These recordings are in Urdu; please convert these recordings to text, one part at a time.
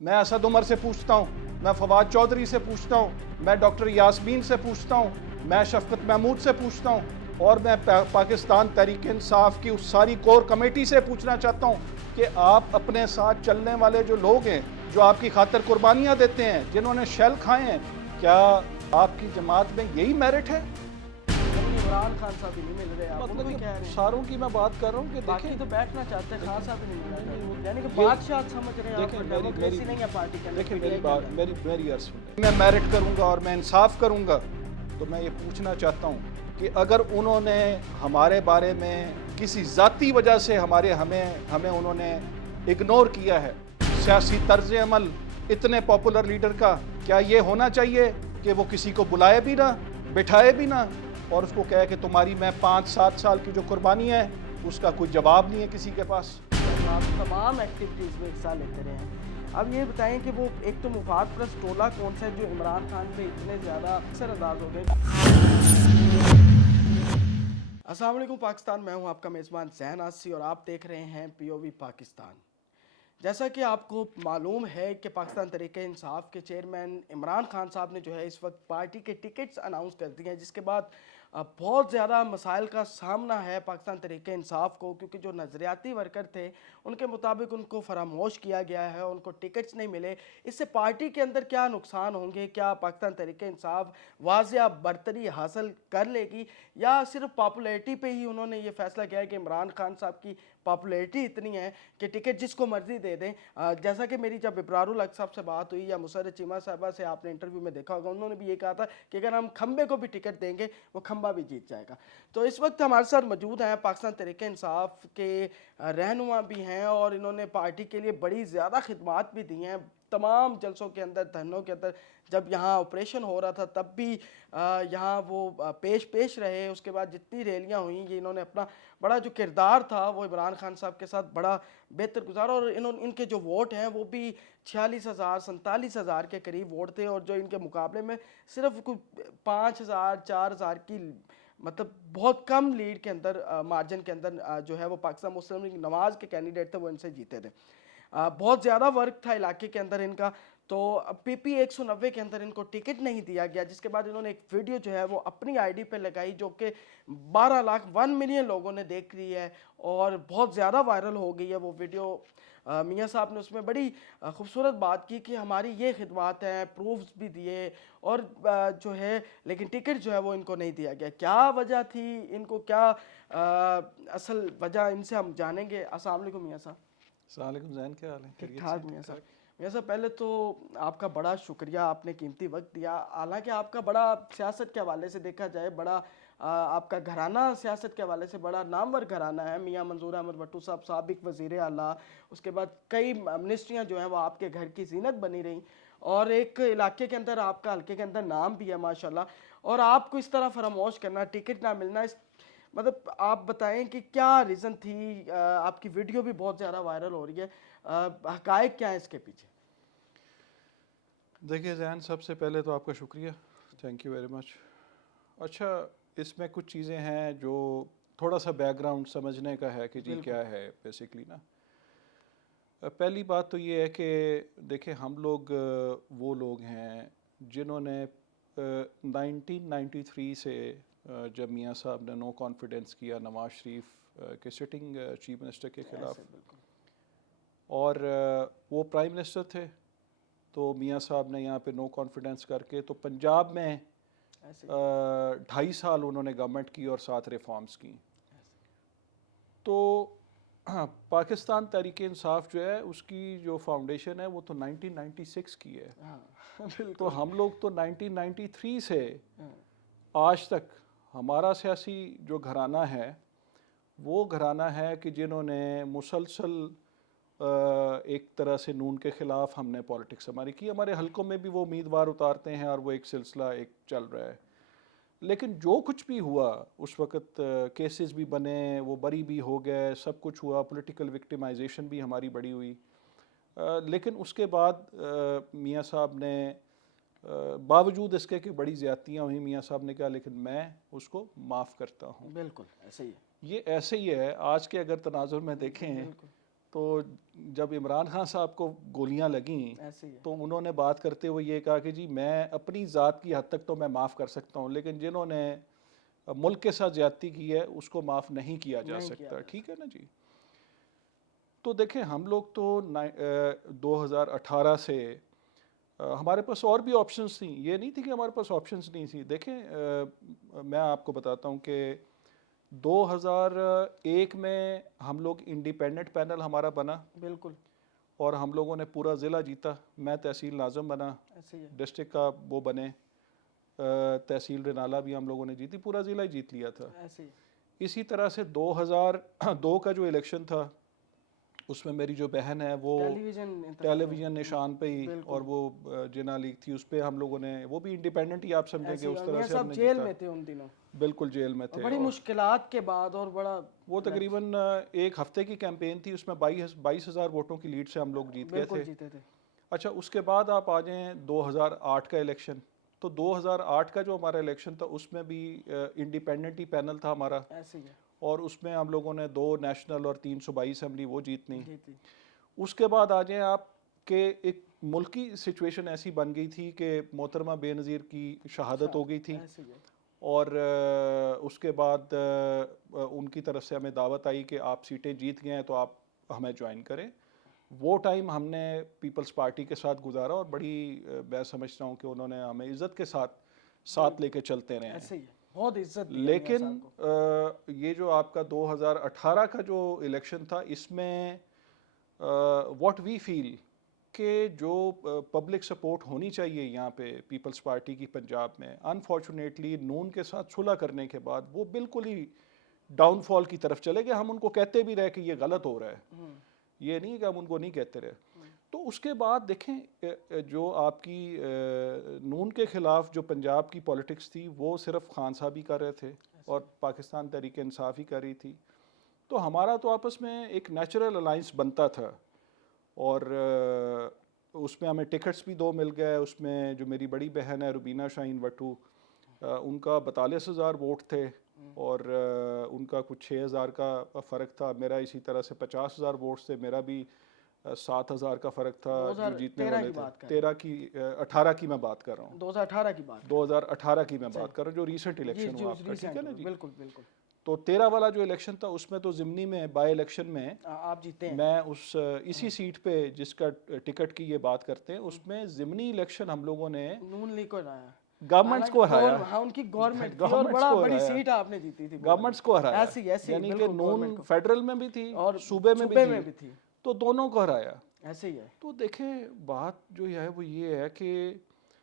میں اسد عمر سے پوچھتا ہوں, میں فواد چودھری سے پوچھتا ہوں, میں ڈاکٹر یاسمین سے پوچھتا ہوں, میں شفقت محمود سے پوچھتا ہوں, اور میں پاکستان تحریک انصاف کی اس ساری کور کمیٹی سے پوچھنا چاہتا ہوں کہ آپ اپنے ساتھ چلنے والے جو لوگ ہیں, جو آپ کی خاطر قربانیاں دیتے ہیں, جنہوں نے شیل کھائے ہیں, کیا آپ کی جماعت میں یہی میرٹ ہے؟ عمران خان صاحب بھی نہیں مل رہے, آپ ان کو کہہ رہے ہیں ساروں کی میں بات کر رہا ہوں کہ باقی تو بیٹھنا چاہتے ہیں, خان صاحب بھی نہیں مل رہے, یعنی کہ بادشاہ سمجھ رہے ہیں آپ, ڈیموکریسی نہیں ہے پارٹی کے اندر. دیکھیں میری عرض سنیں, میں میرٹ کروں گا اور میں انصاف کروں گا, تو میں یہ پوچھنا چاہتا ہوں کہ اگر انہوں نے ہمارے بارے میں کسی ذاتی وجہ سے ہمیں انہوں نے اگنور کیا ہے, سیاسی طرز عمل اتنے پاپولر لیڈر کا, کیا یہ ہونا چاہیے کہ وہ کسی کو بلائے بھی نہ, بٹھائے بھی نہ, اور اس کو کہے کہ تمہاری میں 5-7 سال کی جو قربانی ہے اس کا کوئی جواب نہیں ہے کسی کے پاس؟ آپ تمام ایکٹیویٹیز میں حصہ لیتے رہے ہیں. اب یہ بتائیں کہ وہ ایک تو مفاد پرست ٹولہ کون سا ہے جو عمران خان پہ اتنے زیادہ اثر انداز ہو گئے. السلام علیکم پاکستان, میں ہوں آپ کا میزبان زین آسی اور آپ دیکھ رہے ہیں پی او وی پاکستان. جیسا کہ آپ کو معلوم ہے کہ پاکستان تحریک انصاف کے چیئرمین عمران خان صاحب نے جو ہے اس وقت پارٹی کے ٹکٹس اناؤنس کر دیے ہیں, جس کے بعد بہت زیادہ مسائل کا سامنا ہے پاکستان تحریک انصاف کو, کیونکہ جو نظریاتی ورکر تھے ان کے مطابق ان کو فراموش کیا گیا ہے, ان کو ٹکٹس نہیں ملے. اس سے پارٹی کے اندر کیا نقصان ہوں گے, کیا پاکستان تحریک انصاف واضح برتری حاصل کر لے گی, یا صرف پاپولیرٹی پہ ہی انہوں نے یہ فیصلہ کیا ہے کہ عمران خان صاحب کی پاپولیرٹی اتنی ہے کہ ٹکٹ جس کو مرضی دے دیں. جیسا کہ میری جب ابرار الحق صاحب سے بات ہوئی یا مسرت چیمہ صاحبہ سے آپ نے انٹرویو میں دیکھا ہوگا, انہوں نے بھی یہ کہا تھا کہ اگر ہم کھمبے کو بھی ٹکٹ دیں گے وہ کھمبا بھی جیت جائے گا. تو اس وقت ہمارے ساتھ موجود ہیں پاکستان تحریک انصاف کے رہنما بھی ہیں, اور انہوں نے پارٹی کے لیے بڑی زیادہ خدمات بھی دی ہیں. تمام جلسوں کے اندر, دھرنوں کے اندر, جب یہاں آپریشن ہو رہا تھا تب بھی یہاں وہ پیش رہے. اس کے بعد جتنی ریلیاں ہوئیں, یہ انہوں نے اپنا بڑا جو کردار تھا وہ عمران خان صاحب کے ساتھ بڑا بہتر گزارا, اور ان کے جو ووٹ ہیں وہ بھی 46,000-47,000 کے قریب ووٹ تھے, اور جو ان کے مقابلے میں صرف 5,000-4,000 کی مطلب بہت کم لیڈ کے اندر, مارجن کے اندر جو ہے وہ پاکستان مسلم لیگ نواز کے کینڈیڈیٹ تھے, وہ ان سے جیتے تھے. بہت زیادہ ورک تھا علاقے کے اندر ان کا, تو پی پی 190 کے اندر ان کو ٹکٹ نہیں دیا گیا, جس کے بعد انہوں نے ایک ویڈیو جو ہے وہ اپنی آئی ڈی پہ لگائی جو کہ 12 لاکھ 1 ملین لوگوں نے دیکھ لی ہے, اور بہت زیادہ وائرل ہو گئی ہے وہ ویڈیو. میاں صاحب نے اس میں بڑی خوبصورت بات کی کہ ہماری یہ خدمات ہیں, پروفز بھی دیے, اور جو ہے لیکن ٹکٹ جو ہے وہ ان کو نہیں دیا گیا. کیا وجہ تھی, ان کو کیا اصل وجہ, ان سے ہم جانیں گے. السلام علیکم میاں صاحب. السلام علیکم زین, کیا حال ہے؟ ٹھیک ٹھاک میاں صاحب. میاں صاحب پہلے تو آپ کا بڑا شکریہ, آپ نے قیمتی وقت دیا. حالانکہ آپ کا بڑا سیاست کے حوالے سے دیکھا جائے, بڑا آپ کا گھرانہ سیاست کے حوالے سے بڑا نامور گھرانہ ہے. میاں منظور احمد بھٹو صاحب سابق وزیر اعلیٰ, اس کے بعد کئی منسٹریاں جو ہیں وہ آپ کے گھر کی زینت بنی رہیں, اور ایک علاقے کے اندر آپ کا حلقے کے اندر نام بھی ہے ماشاءاللہ, اور آپ کو اس طرح فراموش کرنا, ٹکٹ نہ ملنا, مطلب آپ بتائیں کہ کیا ریزن تھی. آپ کی ویڈیو بھی بہت زیادہ وائرل ہو رہی ہے, حقائق کیا ہیں اس کے پیچھے؟ دیکھیے زین, سب سے پہلے تو آپ کا شکریہ, تھینک یو ویری مچ. اچھا, اس میں کچھ چیزیں ہیں جو تھوڑا سا بیک گراؤنڈ سمجھنے کا ہے کہ جی کیا ہے بیسیکلی نا. پہلی بات تو یہ ہے کہ دیکھیں, ہم لوگ وہ لوگ ہیں جنہوں نے 1993 سے جب میاں صاحب نے نو کانفیڈنس کیا نواز شریف کے سٹنگ چیف منسٹر کے خلاف, اور وہ پرائم منسٹر تھے, تو میاں صاحب نے یہاں پہ نو کانفیڈنس کر کے تو پنجاب میں 2.5 سال انہوں نے گورنمنٹ کی اور 7 ریفارمز کی. تو پاکستان تحریک انصاف جو ہے اس کی جو فاؤنڈیشن ہے وہ تو 1996 کی ہے, تو ہم لوگ تو 1993 سے آج تک ہمارا سیاسی جو گھرانہ ہے وہ گھرانہ ہے کہ جنہوں نے مسلسل ایک طرح سے نون کے خلاف ہم نے پالیٹکس ہماری کی. ہمارے حلقوں میں بھی وہ امیدوار اتارتے ہیں اور وہ ایک سلسلہ ایک چل رہا ہے. لیکن جو کچھ بھی ہوا اس وقت, کیسز بھی بنے, وہ بری بھی ہو گئے, سب کچھ ہوا, پولیٹیکل وکٹمائزیشن بھی ہماری بڑی ہوئی, لیکن اس کے بعد میاں صاحب نے باوجود اس کے کہ بڑی زیادتیاں ہوئیں, میاں صاحب نے کہا لیکن میں اس کو معاف کرتا ہوں. بالکل ایسے ہی ہے. یہ ایسے ہی ہے. آج کے اگر تناظر میں دیکھیں تو جب عمران خان صاحب کو گولیاں لگیں ایسے ہی ہے. تو انہوں نے بات کرتے ہوئے یہ کہا کہ جی میں اپنی ذات کی حد تک تو میں معاف کر سکتا ہوں لیکن جنہوں نے ملک کے ساتھ زیادتی کی ہے اس کو معاف نہیں کیا جا سکتا. ٹھیک ہے نا جی. تو دیکھیں ہم لوگ تو 2018 سے ہمارے پاس اور بھی آپشنز تھیں. یہ نہیں تھی کہ ہمارے پاس آپشنز نہیں تھیں. دیکھیں میں آپ کو بتاتا ہوں کہ 2001 میں ہم لوگ انڈیپینڈنٹ پینل ہمارا بنا بالکل. اور ہم لوگوں نے پورا ضلع جیتا. میں تحصیل ناظم بنا, ڈسٹرکٹ کا وہ بنے, تحصیل رنالہ بھی ہم لوگوں نے جیتی, پورا ضلع ہی جیت لیا تھا. اسی طرح سے 2002 کا جو الیکشن تھا اس میں میری جو بہن ہے وہ ٹیلی ویژن نشان پہ ہی, اور وہ جنا لیگ تھی اس پہ ہم لوگوں نے, وہ بھی انڈیپینڈنٹ ہی آپ سمجھیں کہ اس طرح سے ہم نے جیل میں تھے ان دنوں. بالکل جیل میں تھے, بڑی مشکلات کے بعد, اور بڑا وہ تقریباً ایک ہفتے کی کیمپین تھی, اس میں 22,000 ووٹوں کی لیڈ سے ہم لوگ جیت گئے تھے. اچھا اس کے بعد آپ آ جائیں 2008 کا الیکشن. تو 2008 کا جو ہمارا الیکشن تھا اس میں بھی انڈیپینڈنٹ ہی پینل تھا ہمارا, اور اس میں ہم لوگوں نے 2 نیشنل اور 3 صوبائی اسمبلی وہ جیتنی. اس کے بعد آ جائیں آپ کہ ایک ملکی سچویشن ایسی بن گئی تھی کہ محترمہ بے نظیر کی شہادت ہو گئی تھی, اور اس کے بعد ان کی طرف سے ہمیں دعوت آئی کہ آپ سیٹیں جیت گئے ہیں تو آپ ہمیں جوائن کریں. وہ ٹائم ہم نے پیپلز پارٹی کے ساتھ گزارا, اور بڑی میں سمجھتا ہوں کہ انہوں نے ہمیں عزت کے ساتھ لے کے چلتے رہے ہیں. بہت عزت. لیکن یہ جو آپ کا 2018 کا جو الیکشن تھا اس میں واٹ وی فیل کہ جو پبلک سپورٹ ہونی چاہیے یہاں پہ پیپلز پارٹی کی پنجاب میں, انفارچونیٹلی نون کے ساتھ صلح کرنے کے بعد وہ بالکل ہی ڈاؤن فال کی طرف چلے گئے. ہم ان کو کہتے بھی رہے کہ یہ غلط ہو رہا ہے, یہ نہیں کہ ہم ان کو نہیں کہتے رہے. تو اس کے بعد دیکھیں جو آپ کی نون کے خلاف جو پنجاب کی پولیٹکس تھی وہ صرف خان صاحب ہی کر رہے تھے اور پاکستان تحریک انصاف ہی کر رہی تھی. تو ہمارا تو آپس میں ایک نیچرل الائنس بنتا تھا, اور اس میں ہمیں ٹکٹس بھی 2 مل گئے. اس میں جو میری بڑی بہن ہے روبینہ شاہین وٹو, ان کا 42,000 ووٹ تھے, اور ان کا کچھ 6,000 کا فرق تھا. میرا اسی طرح سے 50,000 ووٹس تھے, میرا بھی 7,000 کا فرق تھا جو جیتنے والے تھے. 18 کی میں بات کر رہا ہوں, 2018 کی میں بات کر رہا ہوں جو ریسنٹ الیکشن ہوا آپ کا. ٹھیک ہے نا جی. بالکل. تو 13 والا جو الیکشن تھا اس میں تو ضمنی میں بائی الیکشن میں آپ جیتے ہیں, میں اسی سیٹ پہ جس کا ٹکٹ کی یہ بات کرتے ہیں, اس میں ضمنی الیکشن ہم لوگوں نے نون لیگ کو ہرایا, گورنمنٹس کو ہرایا. ہاں ان کی گورنمنٹ تھی اور بڑا بڑی سیٹ آپ نے جیتی تھی. گورنمنٹس کو ہرایا, یعنی کہ نون فیڈرل میں بھی تھی اور صوبے میں بھی تھی, تو دونوں کو ہرایا. ایسے ہی ہے. تو دیکھیں بات جو ہے وہ یہ ہے کہ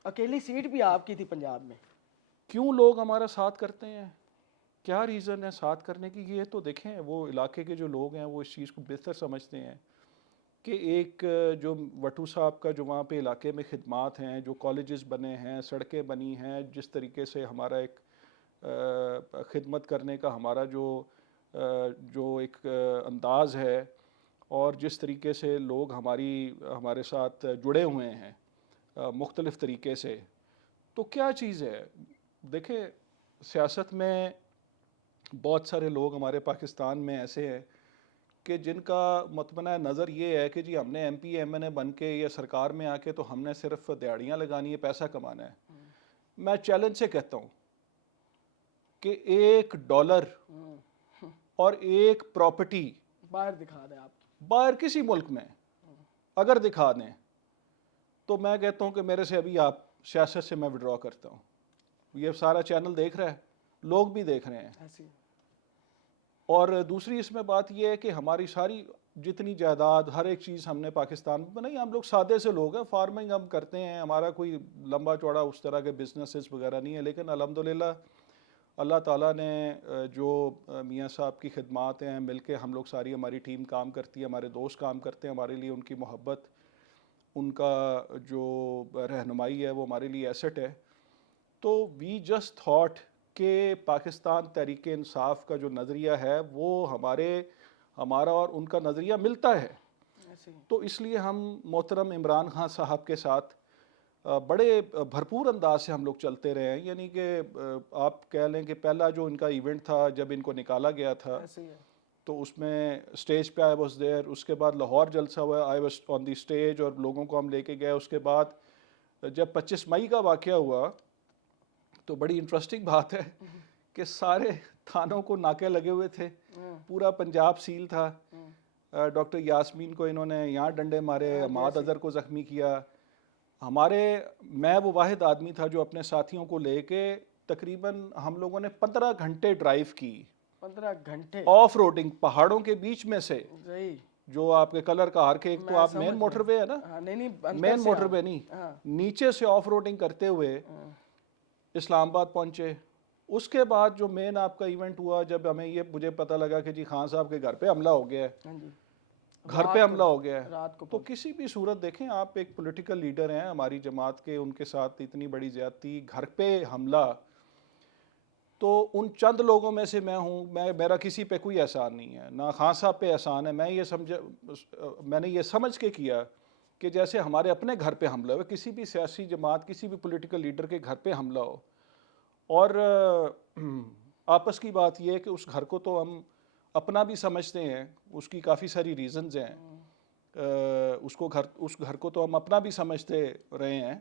اکیلی سیٹ بھی آپ کی تھی پنجاب میں, کیوں لوگ ہمارا ساتھ کرتے ہیں, کیا ریزن ہے ساتھ کرنے کی. یہ تو دیکھیں وہ علاقے کے جو لوگ ہیں وہ اس چیز کو بہتر سمجھتے ہیں کہ ایک جو وٹو صاحب کا جو وہاں پہ علاقے میں خدمات ہیں, جو کالجز بنے ہیں, سڑکیں بنی ہیں, جس طریقے سے ہمارا ایک خدمت کرنے کا ہمارا جو ایک انداز ہے, اور جس طریقے سے لوگ ہمارے ساتھ جڑے ہوئے ہیں مختلف طریقے سے, تو کیا چیز ہے. دیکھیں سیاست میں بہت سارے لوگ ہمارے پاکستان میں ایسے ہیں کہ جن کا مطمئنہ نظر یہ ہے کہ جی ہم نے ایم پی ایم این اے بن کے یا سرکار میں آ کے تو ہم نے صرف دیہڑیاں لگانی ہے, پیسہ کمانا ہے. میں چیلنج سے کہتا ہوں کہ $1 اور ایک پراپرٹی باہر دکھا دیں آپ, باہر کسی ملک میں اگر دکھا دیں تو میں کہتا ہوں کہ میرے سے ابھی آپ سیاست سے میں وڈرا کرتا ہوں. یہ سارا چینل دیکھ رہا ہے, لوگ بھی دیکھ رہے ہیں. اور دوسری اس میں بات یہ ہے کہ ہماری ساری جتنی جائیداد ہر ایک چیز ہم نے پاکستان میں بنائی. ہم لوگ سادے سے لوگ ہیں, فارمنگ ہم کرتے ہیں, ہمارا کوئی لمبا چوڑا اس طرح کے بزنسز وغیرہ نہیں ہے, لیکن الحمدللہ اللہ تعالیٰ نے جو میاں صاحب کی خدمات ہیں, مل کے ہم لوگ ساری ہماری ٹیم کام کرتی ہے, ہمارے دوست کام کرتے ہیں, ہمارے لیے ان کی محبت, ان کا جو رہنمائی ہے وہ ہمارے لیے ایسٹ ہے. تو وی جسٹ تھاٹ کہ پاکستان تحریک انصاف کا جو نظریہ ہے وہ ہمارا اور ان کا نظریہ ملتا ہے. تو اس لیے ہم محترم عمران خان صاحب کے ساتھ بڑے بھرپور انداز سے ہم لوگ چلتے رہے ہیں. یعنی کہ آپ کہہ لیں کہ پہلا جو ان کا ایونٹ تھا جب ان کو نکالا گیا تھا تو اس میں اسٹیج پہ آئی واز دیئر. اس کے بعد لاہور جلسہ ہوا, I was on the stage اور لوگوں کو ہم لے کے گئے. اس کے بعد جب 25 مئی کا واقعہ ہوا تو بڑی انٹرسٹنگ بات ہے کہ سارے تھانوں کو ناکے لگے ہوئے تھے, پورا پنجاب سیل تھا. ڈاکٹر یاسمین کو انہوں نے یہاں ڈنڈے مارے, عماد اظہر کو زخمی کیا. میں وہ واحد آدمی تھا جو اپنے ساتھیوں کو لے کے تقریباً ہم لوگوں نے 15 گھنٹے ڈرائیو کی, 15 گھنٹے آف روڈنگ پہاڑوں کے بیچ میں سے, صحیح, جو آپ کے کلر کا ہر کے ایک تو آپ مین موٹر وے ہے نا, مین موٹر وے نہیں, نیچے سے آف روڈنگ کرتے ہوئے اسلام آباد پہنچے. اس کے بعد جو مین آپ کا ایونٹ ہوا, جب ہمیں یہ مجھے پتہ لگا کہ جی خان صاحب کے گھر پہ حملہ ہو گیا ہے, گھر پہ حملہ ہو گیا ہے, تو کسی بھی صورت دیکھیں آپ ایک پولیٹیکل لیڈر ہیں ہماری جماعت کے, ان کے ساتھ اتنی بڑی زیادتی, گھر پہ حملہ, تو ان چند لوگوں میں سے میں ہوں. میرا کسی پہ کوئی احسان نہیں ہے, نہ خان صاحب پہ احسان ہے. میں نے یہ سمجھ کے کیا کہ جیسے ہمارے اپنے گھر پہ حملہ ہو, کسی بھی سیاسی جماعت, کسی بھی پولیٹیکل لیڈر کے گھر پہ حملہ ہو, اور آپس کی بات یہ ہے کہ اس گھر کو تو ہم اپنا بھی سمجھتے ہیں, اس کی کافی ساری ریزنز ہیں, اس گھر کو تو ہم اپنا بھی سمجھتے رہے ہیں.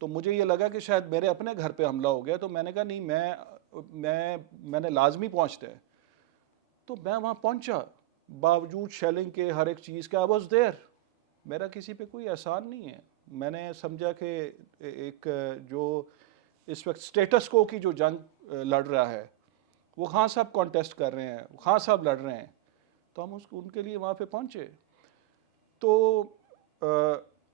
تو مجھے یہ لگا کہ شاید میرے اپنے گھر پہ حملہ ہو گیا, تو میں نے کہا نہیں, میں نے لازمی پہنچتا ہے. تو میں وہاں پہنچا باوجود شیلنگ کے, ہر ایک چیز کے. آئی واز دیئر, میرا کسی پہ کوئی احسان نہیں ہے. میں نے سمجھا کہ ایک جو اس وقت سٹیٹس کو کی جو جنگ لڑ رہا ہے, وہ خان صاحب کانٹیسٹ کر رہے ہیں, خان صاحب لڑ رہے ہیں, تو ہم ان کے لیے وہاں پہ پہنچے. تو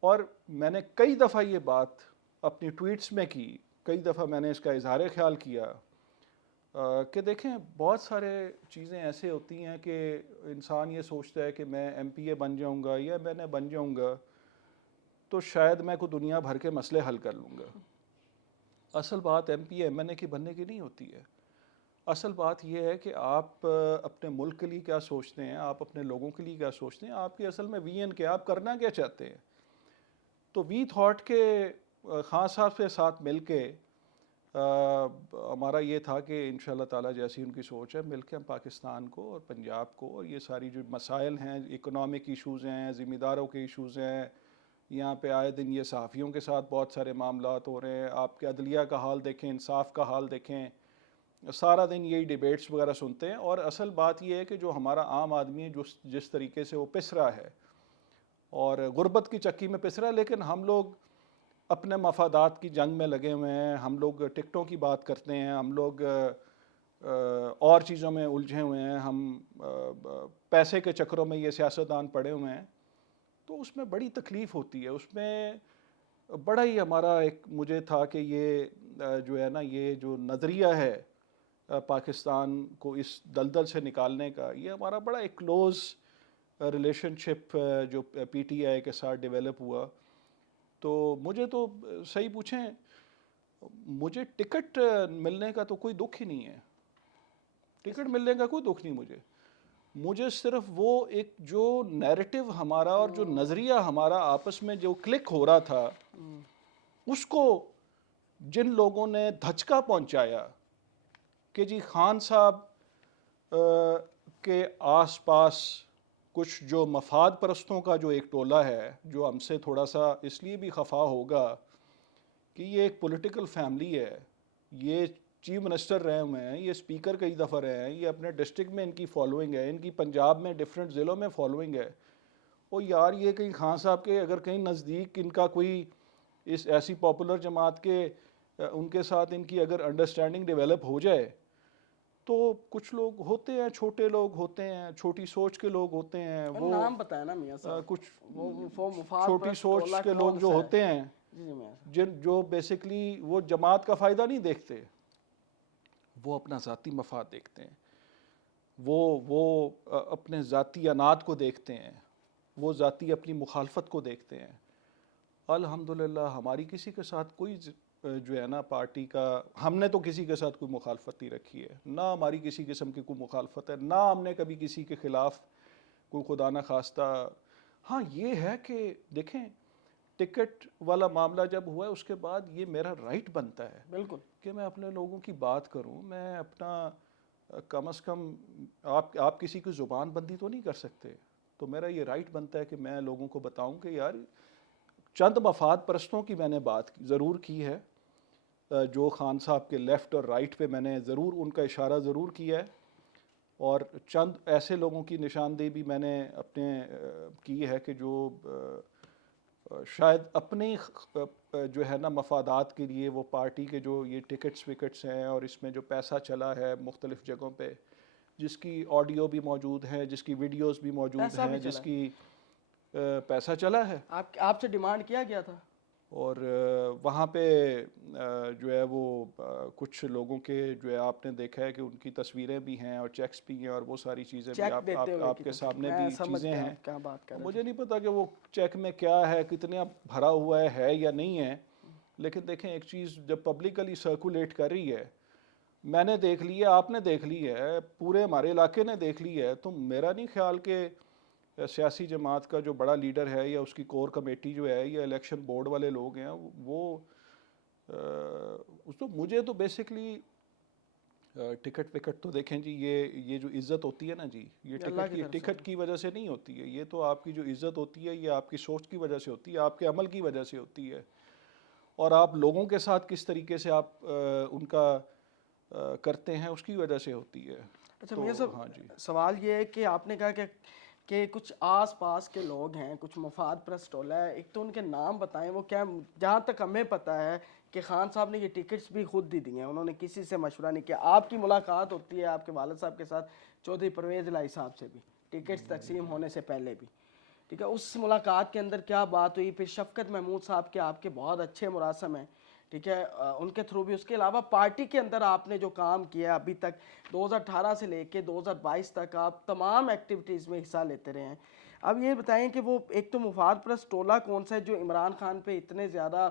اور میں نے کئی دفعہ یہ بات اپنی ٹویٹس میں کی, کئی دفعہ میں نے اس کا اظہار خیال کیا کہ دیکھیں بہت سارے چیزیں ایسے ہوتی ہیں کہ انسان یہ سوچتا ہے کہ میں ایم پی اے بن جاؤں گا یا میں بن جاؤں گا تو شاید میں کوئی دنیا بھر کے مسئلے حل کر لوں گا. اصل بات M P A M N A کی بننے کی نہیں ہوتی ہے. اصل بات یہ ہے کہ آپ اپنے ملک کے لیے کیا سوچتے ہیں, آپ اپنے لوگوں کے لیے کیا سوچتے ہیں, آپ کی اصل میں ویژن کیا, آپ کرنا کیا چاہتے ہیں. تو وی تھاٹ کہ خان صاحب کے ساتھ مل کے ہمارا یہ تھا کہ انشاءاللہ تعالیٰ جیسی ان کی سوچ ہے, مل کے ہم پاکستان کو اور پنجاب کو, اور یہ ساری جو مسائل ہیں, اکنامک ایشوز ہیں, ذمہ داروں کے ایشوز ہیں, یہاں پہ آئے دن یہ صحافیوں کے ساتھ بہت سارے معاملات ہو رہے ہیں, آپ کے عدلیہ کا حال دیکھیں, انصاف کا حال دیکھیں, سارا دن یہی ڈیبیٹس وغیرہ سنتے ہیں. اور اصل بات یہ ہے کہ جو ہمارا عام آدمی ہے, جس طریقے سے وہ پس رہا ہے اور غربت کی چکی میں پس رہا ہے, لیکن ہم لوگ اپنے مفادات کی جنگ میں لگے ہوئے ہیں, ہم لوگ ٹکٹوں کی بات کرتے ہیں, ہم لوگ اور چیزوں میں الجھے ہوئے ہیں, ہم پیسے کے چکروں میں یہ سیاستدان پڑے ہوئے ہیں. تو اس میں بڑی تکلیف ہوتی ہے. اس میں بڑا ہی ہمارا ایک مجھے تھا کہ یہ جو ہے نا, یہ جو نظریہ ہے پاکستان کو اس دلدل سے نکالنے کا, یہ ہمارا بڑا ایک کلوز ریلیشن شپ جو پی ٹی آئی کے ساتھ ڈیولپ ہوا. تو مجھے تو صحیح پوچھیں, مجھے ٹکٹ ملنے کا تو کوئی دکھ ہی نہیں ہے, ٹکٹ ملنے کا کوئی دکھ نہیں مجھے صرف وہ ایک جو نیریٹو ہمارا اور جو نظریہ ہمارا آپس میں جو کلک ہو رہا تھا, اس کو جن لوگوں نے دھچکا پہنچایا کہ جی خان صاحب کے آس پاس کچھ جو مفاد پرستوں کا جو ایک ٹولہ ہے, جو ہم سے تھوڑا سا اس لیے بھی خفا ہوگا کہ یہ ایک پولیٹیکل فیملی ہے, یہ چیف منسٹر رہے ہوئے ہیں, یہ اسپیکر کئی دفعہ رہے ہیں, یہ اپنے ڈسٹرکٹ میں ان کی فالوئنگ ہے, ان کی پنجاب میں ڈفرینٹ ضلعوں میں فالوئنگ ہے. اور یار یہ کہیں خان صاحب کے اگر کہیں نزدیک ان کا کوئی اس ایسی پاپولر جماعت کے ان کے ساتھ ان کی اگر انڈرسٹینڈنگ ڈیولپ ہو جائے, تو کچھ لوگ ہوتے ہیں, چھوٹے لوگ ہوتے ہیں, چھوٹی سوچ کے لوگ ہوتے ہیں, وہ نام بتایا نا میاں صاحب, کچھ چھوٹی سوچ کے لوگ جو ہوتے ہیں, جو بیسکلی وہ جماعت کا فائدہ نہیں دیکھتے, وہ اپنا ذاتی مفاد دیکھتے ہیں, وہ اپنے ذاتی انات کو دیکھتے ہیں, وہ ذاتی اپنی مخالفت کو دیکھتے ہیں. الحمدللہ ہماری کسی کے ساتھ کوئی جو ہے نا پارٹی کا, ہم نے تو کسی کے ساتھ کوئی مخالفت نہیں رکھی ہے, نہ ہماری کسی قسم کی کوئی مخالفت ہے, نہ ہم نے کبھی کسی کے خلاف کوئی خدا نہ خواستہ. ہاں یہ ہے کہ دیکھیں ٹکٹ والا معاملہ جب ہوا ہے اس کے بعد یہ میرا رائٹ بنتا ہے بالکل کہ میں اپنے لوگوں کی بات کروں, میں اپنا کم از کم آپ کسی کی زبان بندی تو نہیں کر سکتے. تو میرا یہ رائٹ بنتا ہے کہ میں لوگوں کو بتاؤں کہ یار چند مفاد پرستوں کی میں نے بات ضرور کی ہے, جو خان صاحب کے لیفٹ اور رائٹ پہ میں نے ضرور ان کا اشارہ ضرور کیا ہے, اور چند ایسے لوگوں کی نشاندہی بھی میں نے اپنے کی ہے کہ جو شاید اپنے جو ہے نا مفادات کے لیے وہ پارٹی کے جو یہ ٹکٹس وکٹس ہیں اور اس میں جو پیسہ چلا ہے مختلف جگہوں پہ, جس کی آڈیو بھی موجود ہے, جس کی ویڈیوز بھی موجود ہیں, جس کی پیسہ چلا ہے, آپ سے ڈیمانڈ کیا گیا تھا, اور وہاں پہ جو ہے وہ کچھ لوگوں کے جو ہے آپ نے دیکھا ہے کہ ان کی تصویریں بھی ہیں اور چیکس بھی ہیں اور وہ ساری چیزیں بھی آپ کے سامنے بھی چیزیں ہیں. مجھے نہیں پتا کہ وہ چیک میں کیا ہے, کتنا بھرا ہوا ہے یا نہیں ہے, لیکن دیکھیں ایک چیز جب پبلکلی سرکولیٹ کر رہی ہے, میں نے دیکھ لی ہے, آپ نے دیکھ لی ہے, پورے ہمارے علاقے نے دیکھ لی ہے, تو میرا نہیں خیال کہ سیاسی جماعت کا جو بڑا لیڈر ہے یا اس کی کور کمیٹی جو ہے یا الیکشن بورڈ والے لوگ ہیں وہ تو مجھے تو بیسکلی ٹکٹ وکٹ تو دیکھیں جی, یہ جو عزت ہوتی ہے نا جی, یہ ٹکٹ کی وجہ سے نہیں ہوتی ہے, یہ تو آپ کی جو عزت ہوتی ہے یہ آپ کی سوچ کی وجہ سے ہوتی ہے, آپ کے عمل کی وجہ سے ہوتی ہے, اور آپ لوگوں کے ساتھ کس طریقے سے آپ ان کا کرتے ہیں اس کی وجہ سے ہوتی ہے. اچھا میاں صاحب, ہاں جی, سوال یہ ہے کہ آپ نے کہا کہ کچھ آس پاس کے لوگ ہیں, کچھ مفاد پرست ٹولہ ہے, ایک تو ان کے نام بتائیں, وہ کیا, جہاں تک ہمیں پتہ ہے کہ خان صاحب نے یہ ٹکٹس بھی خود دی ہیں, انہوں نے کسی سے مشورہ نہیں کیا. آپ کی ملاقات ہوتی ہے آپ کے والد صاحب کے ساتھ چودھری پرویز الہی صاحب سے بھی ٹکٹس تقسیم ہونے سے پہلے بھی, ٹھیک ہے, اس ملاقات کے اندر کیا بات ہوئی؟ پھر شفقت محمود صاحب کے آپ کے بہت اچھے مراسم ہیں, ٹھیک ہے, ان کے تھرو بھی. اس کے علاوہ پارٹی کے اندر آپ نے جو کام کیا ابھی تک 2018 سے لے کے 2022 تک آپ تمام ایکٹیویٹیز میں حصہ لیتے رہے ہیں. اب یہ بتائیں کہ وہ ایک تو مفاد پرست ٹولہ کون سا ہے جو عمران خان پہ اتنے زیادہ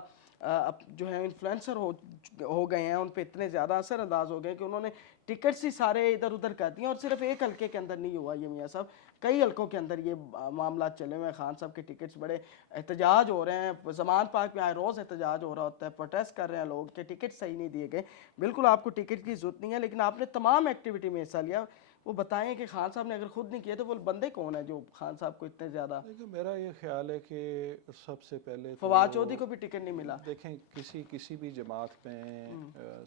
جو ہے انفلوئنسر ہو گئے ہیں, ان پہ اتنے زیادہ اثر انداز ہو گئے کہ انہوں نے ٹکٹس ہی سارے ادھر ادھر کر دیے, اور صرف ایک حلقے کے اندر نہیں ہوا یہ میاں صاحب, کئی حلقوں کے اندر یہ معاملات چلے ہوئے ہیں. خان صاحب کے ٹکٹس, بڑے احتجاج ہو رہے ہیں, زمان پاک میں آئے روز احتجاج ہو رہا ہوتا ہے, پروٹیسٹ کر رہے ہیں لوگ کہ ٹکٹ صحیح نہیں دیے گئے. بالکل آپ کو ٹکٹ کی ضرورت نہیں ہے, لیکن آپ نے تمام ایکٹیویٹی میں حصہ لیا. وہ بتائیں کہ خان صاحب نے اگر خود نہیں کیا تو وہ بندے کون ہیں جو خان صاحب کو اتنے زیادہ؟ میرا یہ خیال ہے کہ سب سے پہلے فواد چودھری کو بھی ٹکٹ نہیں ملا. دیکھیں کسی بھی جماعت میں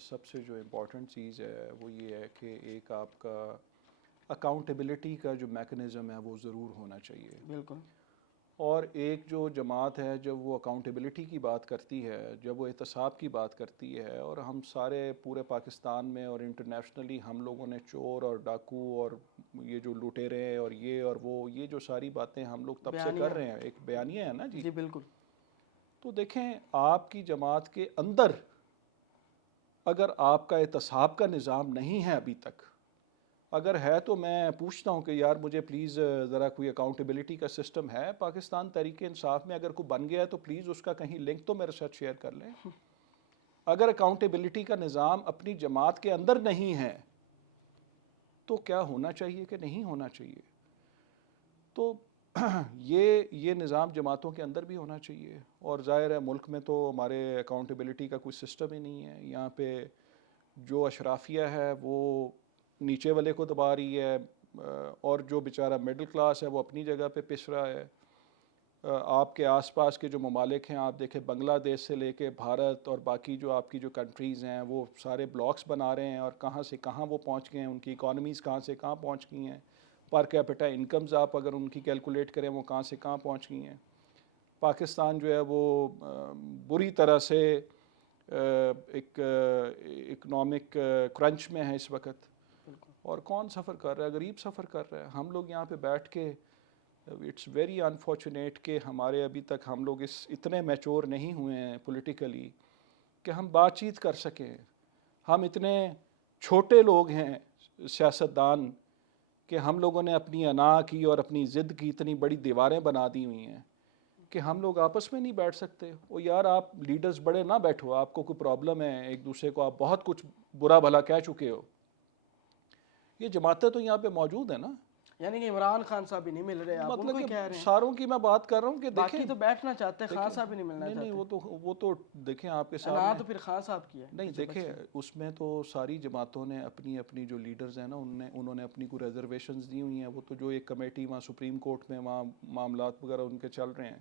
سب سے جو امپورٹنٹ چیز ہے وہ یہ ہے کہ ایک آپ کا اکاؤنٹیبلٹی کا جو میکنزم ہے وہ ضرور ہونا چاہیے. بالکل. اور ایک جو جماعت ہے جب وہ اکاؤنٹیبلٹی کی بات کرتی ہے, جب وہ احتساب کی بات کرتی ہے, اور ہم سارے پورے پاکستان میں اور انٹرنیشنلی ہم لوگوں نے چور اور ڈاکو اور یہ جو لٹیرے ہیں اور وہ یہ جو ساری باتیں ہم لوگ تب سے کر رہے ہیں, ایک بیانیہ ہے نا جی. جی بالکل. تو دیکھیں آپ کی جماعت کے اندر اگر آپ کا احتساب کا نظام نہیں ہے ابھی تک, اگر ہے تو میں پوچھتا ہوں کہ یار مجھے پلیز ذرا کوئی اکاؤنٹیبلٹی کا سسٹم ہے پاکستان تحریک انصاف میں, اگر کوئی بن گیا ہے تو پلیز اس کا کہیں لنک تو میرے ساتھ شیئر کر لیں. اگر اکاؤنٹیبلٹی کا نظام اپنی جماعت کے اندر نہیں ہے تو کیا ہونا چاہیے کہ نہیں ہونا چاہیے؟ تو یہ نظام جماعتوں کے اندر بھی ہونا چاہیے. اور ظاہر ہے ملک میں تو ہمارے اکاؤنٹیبلٹی کا کوئی سسٹم ہی نہیں ہے. یہاں پہ جو اشرافیہ ہے وہ نیچے والے کو دبا رہی ہے, اور جو بیچارہ مڈل کلاس ہے وہ اپنی جگہ پہ پس رہا ہے. آپ کے آس پاس کے جو ممالک ہیں, آپ دیکھیں بنگلہ دیش سے لے کے بھارت اور باقی جو آپ کی جو کنٹریز ہیں وہ سارے بلاکس بنا رہے ہیں, اور کہاں سے کہاں وہ پہنچ گئے ہیں, ان کی اکانومیز کہاں سے کہاں پہنچ گئی ہیں, پر کیپٹا انکمز آپ اگر ان کی کیلکولیٹ کریں وہ کہاں سے کہاں پہنچ گئی ہیں. پاکستان جو ہے وہ بری طرح سے ایک اکنامک کرنچ میں ہے اس وقت, اور کون سفر کر رہا ہے؟ غریب سفر کر رہا ہے. ہم لوگ یہاں پہ بیٹھ کے اٹس ویری انفارچونیٹ کہ ہمارے ابھی تک ہم لوگ اتنے میچور نہیں ہوئے ہیں پولیٹیکلی کہ ہم بات چیت کر سکیں. ہم اتنے چھوٹے لوگ ہیں سیاستدان کہ ہم لوگوں نے اپنی انا کی اور اپنی ضد کی اتنی بڑی دیواریں بنا دی ہوئی ہیں کہ ہم لوگ آپس میں نہیں بیٹھ سکتے. وہ یار آپ لیڈرز بڑے نہ بیٹھو, آپ کو کوئی پرابلم ہے, ایک دوسرے کو آپ بہت کچھ برا بھلا کہہ چکے ہو. یہ جماعتیں تو یہاں پہ موجود ہیں نا. یعنی کہ عمران خان صاحب بھی نہیں مل رہے، آپ ان کو مطلب ہی کہ کہہ رہے ہیں؟ ساروں کی میں بات کر رہا ہوں کہ دیکھیں باقی تو بیٹھنا چاہتے ہیں، خان صاحب بھی نہیں ملنا نہیں چاہتے۔ نہیں وہ تو دیکھیں آپ کے نا سامنے تو پھر خان صاحب کی ہے نہیں دیکھیں اس میں تو ساری جماعتوں نے اپنی اپنی جو لیڈرز ہیں نا انہوں نے اپنی کوئی ریزرویشنز دی ہوئی ہیں، وہ تو جو ایک کمیٹی وہاں سپریم کورٹ میں وہاں معاملات وغیرہ ان کے چل رہے ہیں،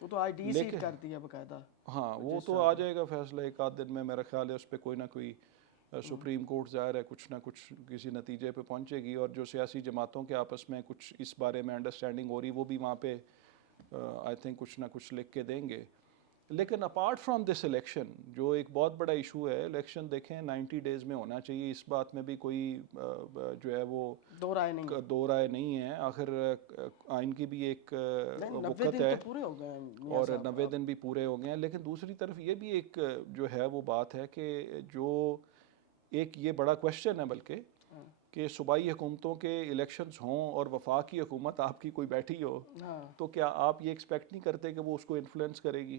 وہ تو آئی ڈی سیٹ کر دیا باقاعدہ۔ ہاں وہ تو آ جائے گا فیصلہ ایک آدھ دن میں، میرا خیال ہے اس پہ کوئی نہ کوئی سپریم کورٹ ظاہر ہے کچھ نہ کچھ کسی نتیجے پہ پہنچے گی، اور جو سیاسی جماعتوں کے آپس میں کچھ اس بارے میں انڈرسٹینڈنگ ہو رہی وہ بھی وہاں پہ آئی تھنک کچھ نہ کچھ لکھ کے دیں گے۔ لیکن اپارٹ فرام دس الیکشن جو ایک بہت بڑا ایشو ہے، الیکشن دیکھیں 90 ڈیز میں ہونا چاہیے، اس بات میں بھی کوئی جو ہے وہ دو رائے نہیں، دو رائے نہیں ہے، آخر آئین کی بھی ایک 90 وقت دن ہے تو پورے ہو گئے ہیں اور 90 دن بھی پورے ہو گئے ہیں، لیکن دوسری طرف یہ بھی ایک جو ہے وہ بات ہے کہ جو ایک یہ بڑا کویشچن ہے بلکہ کہ صوبائی حکومتوں کے الیکشنز ہوں اور وفاقی حکومت آپ کی کوئی بیٹھی ہو تو کیا آپ یہ ایکسپیکٹ نہیں کرتے کہ وہ اس کو انفلوئنس کرے گی؟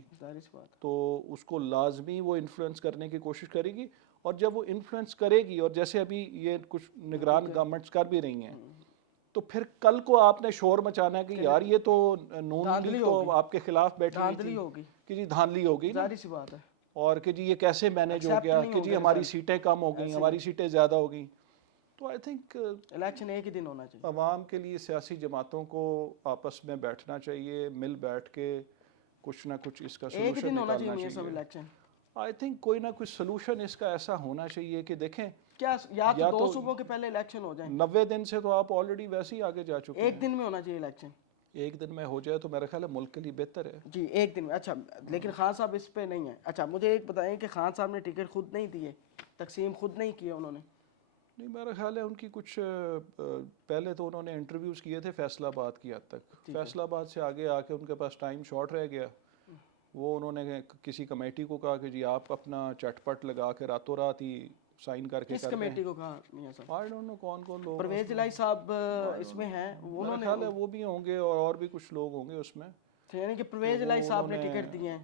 تو اس کو لازمی وہ انفلوئنس کرنے کی کوشش کرے گی، اور جب وہ انفلوئنس کرے گی اور جیسے ابھی یہ کچھ نگران گورنمنٹس کر بھی رہی ہیں، تو پھر کل کو آپ نے شور مچانا ہے کہ یار یہ تو نون لیگ تو آپ کے خلاف بیٹھی ہوئی تھی کہ جی دھاندلی ہوگی نا، ظاہر سی بات ہے، اور کہ جی یہ کیسے مینیج ہو گیا کہ جی ہماری سیٹیں کم ہو گئیں، ہماری سیٹیں زیادہ ہو گئیں۔ تو آئی تھنک الیکشن ایک ہی دن ہونا چاہیے، عوام کے لیے سیاسی جماعتوں کو آپس میں بیٹھنا چاہیے، مل بیٹھ کے کچھ نہ کچھ اس کا سلوشن نکالنا چاہیے۔ آئی تھنک کوئی نہ کوئی سلوشن اس کا ایسا ہونا چاہیے کہ دیکھیں کیا یا تو 2 صوبوں کے پہلے الیکشن ہو جائیں، 90 دن سے تو آپ آلریڈی ویسے ہی آگے جا چکے ہیں، ایک دن میں ہونا چاہیے الیکشن، ایک دن میں ہو جائے تو میرا خیال ہے ملک کے لیے بہتر ہے جی ایک دن میں۔ اچھا لیکن خان صاحب اس پہ نہیں ہے، اچھا مجھے ایک بتائیں کہ خان صاحب نے ٹکٹ خود نہیں دیے، تقسیم خود نہیں کیے انہوں نے؟ نہیں میرا خیال ہے ان کی کچھ پہلے تو انہوں نے انٹرویوز کیے تھے فیصل آباد کی حد تک، فیصل آباد سے آگے آ کے ان کے پاس ٹائم شارٹ رہ گیا، وہ انہوں نے کسی کمیٹی کو کہا کہ جی آپ اپنا چٹ پٹ لگا کے راتوں رات ہی سائن کر کے کس کمیٹی کو کہا میاں صاحب؟ آئی ڈونٹ نو کون کون لوگ، پرویز الہی صاحب اس میں ہیں، میرا خیال ہے وہ بھی ہوں گے اور بھی کچھ لوگ ہوں گے اس میں، یعنی کہ پرویز الہی صاحب نے ٹکٹ دیے ہیں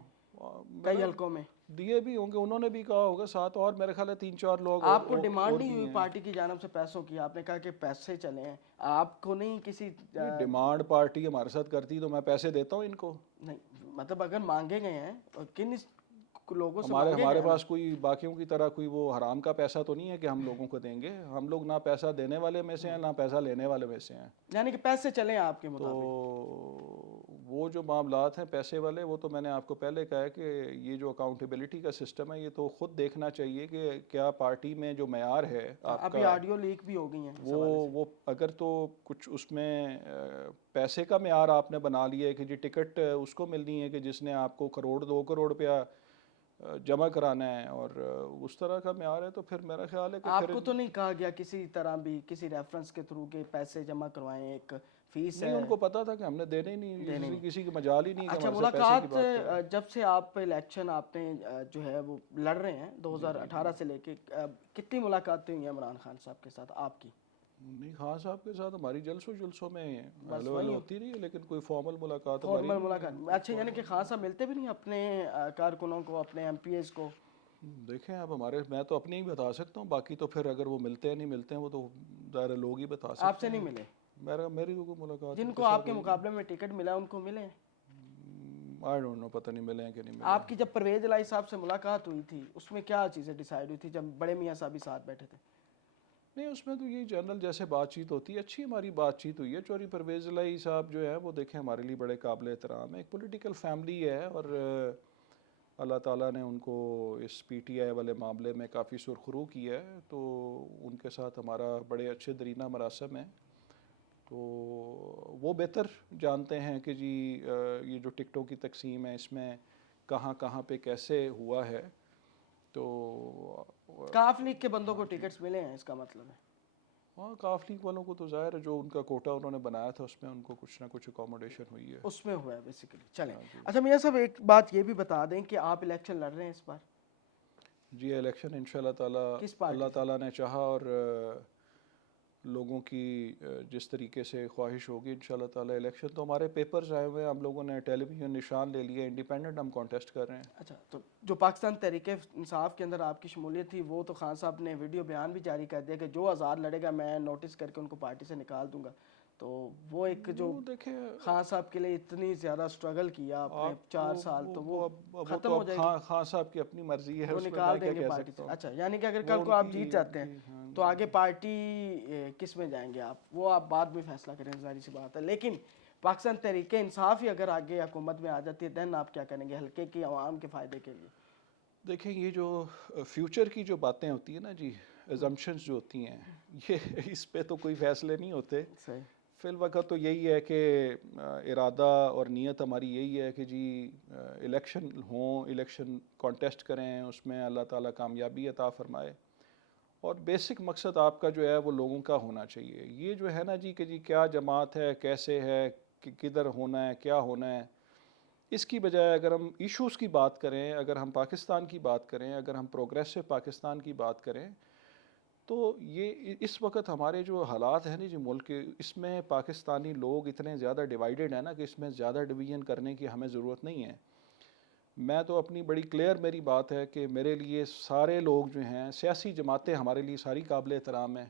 کئی حلقوں میں، دیے بھی ہوں گے، انہوں نے بھی کہا ہوگا ساتھ، اور میرے خیال ہے 3-4 لوگ آپ کو ڈیمانڈ نہیں ہوئی پارٹی کی جانب سے پیسوں کی؟ آپ نے کہا کہ پیسے چلے ہیں، آپ کو نہیں کسی ڈیمانڈ پارٹی ہمارے ساتھ کرتی تو میں پیسے دیتا ہوں ان کو، نہیں مطلب اگر مانگے گئے ہیں کن لوگوں سے ہمارے پاس کوئی باقیوں کی طرح کوئی وہ حرام کا پیسہ تو نہیں ہے کہ ہم لوگوں کو دیں گے، ہم لوگ نہ پیسہ دینے والے میں سے ہیں نہ پیسہ لینے والے میں سے ہیں، یعنی کہ پیسے چلے ہیں آپ کے مطابق؟ تو وہ جو معاملات ہیں پیسے والے، وہ تو میں نے آپ کو پہلے کہا ہے کہ یہ جو اکاؤنٹیبلٹی کا سسٹم ہے یہ تو خود دیکھنا چاہیے کہ کیا پارٹی میں جو معیار ہے آپ ابھی کا، آڈیو لیک بھی ہو گئی ہیں وہ اگر تو کچھ اس میں پیسے کا معیار آپ نے بنا لیا ہے کہ جی ٹکٹ اس کو ملنی ہے کہ جس نے آپ کو 1-2 کروڑ روپیہ جمع کرانا ہے، اور اس طرح کا معیار ہے تو پھر میرا خیال ہے کہ آپ کو تو نہیں کہا گیا کسی طرح بھی کسی ریفرنس کے تھرو کہ پیسے جمع کروائیں، ایک فیس ہے؟ نہیں، ان کو پتا تھا کہ ہم نے دینے ہی نہیں، کسی کی مجال ہی نہیں کہ اچھا ہمارے سے پیسے کی بات کریں۔ ملاقات جب سے آپ الیکشن آپ نے جو ہے وہ لڑ رہے ہیں 2018 سے لے کے، کتنی ملاقاتیں ہوئی ہیں عمران خان صاحب کے ساتھ آپ کی؟ نہیں خان صاحب کے ساتھ ہماری جلسوں میں ہیلو ہوتی رہی ہے، لیکن کوئی فارمل ملاقات فارمل ملاقات اچھا، یعنی کہ خان صاحب ملتے بھی نہیں اپنے کارکنوں کو، اپنے ایم پی ایز کو؟ دیکھیں اب میں تو اپنی ہی بتا سکتا ہوں، باقی تو پھر اگر وہ ملتے ہیں نہیں ملتے ہیں وہ تو ظاہر لوگ ہی بتا سکتے ہیں۔ آپ سے نہیں ملے؟ میری تو کوئی ملاقات، جن کو آپ کے مقابلے میں ٹکٹ ملا ان کو ملے؟ آئی ڈونٹ نو، پتہ نہیں ملے ہیں کہ نہیں ملے۔ آپ کی جب پرویز الہی صاحب سے ملاقات ہوئی تھی اس میں کیا چیزیں ڈیسائیڈ ہوئی تھی جب بڑے میاں صاحب بھی ساتھ بیٹھے تھے؟ نہیں اس میں تو یہی جنرل جیسے بات چیت ہوتی ہے، اچھی ہماری بات چیت ہوئی ہے۔ چوری پرویز الہی صاحب جو ہے وہ دیکھیں ہمارے لیے بڑے قابل احترام ہے، ایک پولیٹیکل فیملی ہے، اور اللہ تعالیٰ نے ان کو اس پی ٹی آئی والے معاملے میں کافی سرخرو کیا ہے، تو ان کے ساتھ ہمارا بڑے اچھے درینہ مراسم ہیں، تو وہ بہتر جانتے ہیں کہ جی یہ جو ٹکٹوں کی تقسیم ہے اس میں کہاں کہاں پہ کیسے ہوا ہے۔ تو کاف لیگ کے بندوں کو ٹکٹس ملے ہیں اس کا مطلب ہے؟ ہاں کاف لیگ والوں کو تو ظاہر ہے جو ان کا کوٹا انہوں نے بنایا تھا اس میں ان کو کچھ نہ کچھ اکوموڈیشن ہوئی ہے، اس میں ہوا ہے بیسیکلی۔ چلیں اچھا میاں صاحب ایک بات یہ بھی بتا دیں کہ آپ الیکشن لڑ رہے ہیں اس بار؟ جی الیکشن انشاءاللہ تعالیٰ اللہ تعالیٰ نے چاہا اور لوگوں کی جس طریقے سے خواہش ہوگی انشاءاللہ تعالیٰ الیکشن تو ہمارے پیپرز آئے ہوئے ہیں، ہم لوگوں نے ٹیلی ویژن نشان لے لیا، انڈیپینڈنٹ ہم کانٹیسٹ کر رہے ہیں۔ اچھا تو جو پاکستان تحریک انصاف کے اندر آپ کی شمولیت تھی وہ تو خان صاحب نے ویڈیو بیان بھی جاری کر دیا کہ جو آزاد لڑے گا میں نوٹس کر کے ان کو پارٹی سے نکال دوں گا، تو وہ ایک جو دیکھیں خان صاحب کے لیے اتنی زیادہ سٹرگل کیا آپ نے 4 سال، تو وہ ختم ہو جائے گی، خان صاحب کی اپنی مرضی ہے، وہ اس میں نکال میں دیں کیا گے کہہ پارٹی سے. سکتا ہوں. اچھا، یعنی کہ اگر وہ کل کو ان آپ کی جیت جاتے ہیں تو آگے پارٹی کس میں جائیں گے آپ، وہ آپ بعد میں فیصلہ کریں، ظاہر سی بات ہے. لیکن پاکستان تحریک انصاف ہی اگر آگے حکومت میں آ جاتی ہے دین آپ کیا کریں گے حلقے کی عوام کے فائدے کے لیے؟ دیکھیں یہ جو فیوچر کی جو باتیں ہوتی ہیں نا جی، ایزمپشنز جو ہوتی ہیں، یہ اس پہ تو کوئی فیصلے نہیں ہوتے. صحیح. فی الوقت تو یہی ہے کہ ارادہ اور نیت ہماری یہی ہے کہ جی الیکشن ہوں، الیکشن کانٹیسٹ کریں، اس میں اللہ تعالیٰ کامیابی عطا فرمائے. اور بیسک مقصد آپ کا جو ہے وہ لوگوں کا ہونا چاہیے. یہ جو ہے نا جی کہ جی کیا جماعت ہے، کیسے ہے، کدھر ہونا ہے، کیا ہونا ہے، اس کی بجائے اگر ہم ایشوز کی بات کریں، اگر ہم پاکستان کی بات کریں، اگر ہم پروگریسو پاکستان کی بات کریں، تو یہ اس وقت ہمارے جو حالات ہیں نا جی ملک کے، اس میں پاکستانی لوگ اتنے زیادہ ڈیوائیڈڈ ہیں نا کہ اس میں زیادہ ڈویژن کرنے کی ہمیں ضرورت نہیں ہے. میں تو اپنی بڑی کلیئر میری بات ہے کہ میرے لیے سارے لوگ جو ہیں، سیاسی جماعتیں ہمارے لیے ساری قابل احترام ہیں،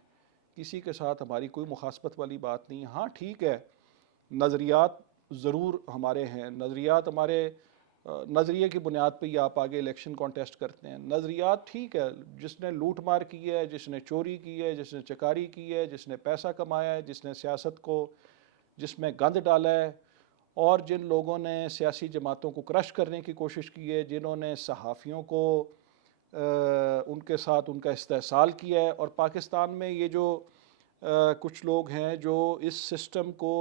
کسی کے ساتھ ہماری کوئی مخاصمت والی بات نہیں. ہاں ٹھیک ہے، نظریات ضرور ہمارے ہیں، نظریات ہمارے نظریے کی بنیاد پہ ہی آپ آگے الیکشن کانٹیسٹ کرتے ہیں. نظریات ٹھیک ہے، جس نے لوٹ مار کی ہے، جس نے چوری کی ہے، جس نے چکاری کی ہے، جس نے پیسہ کمایا ہے، جس نے سیاست کو جس میں گند ڈالا ہے، اور جن لوگوں نے سیاسی جماعتوں کو کرش کرنے کی کوشش کی ہے، جنہوں نے صحافیوں کو ان کے ساتھ ان کا استحصال کیا ہے. اور پاکستان میں یہ جو کچھ لوگ ہیں جو اس سسٹم کو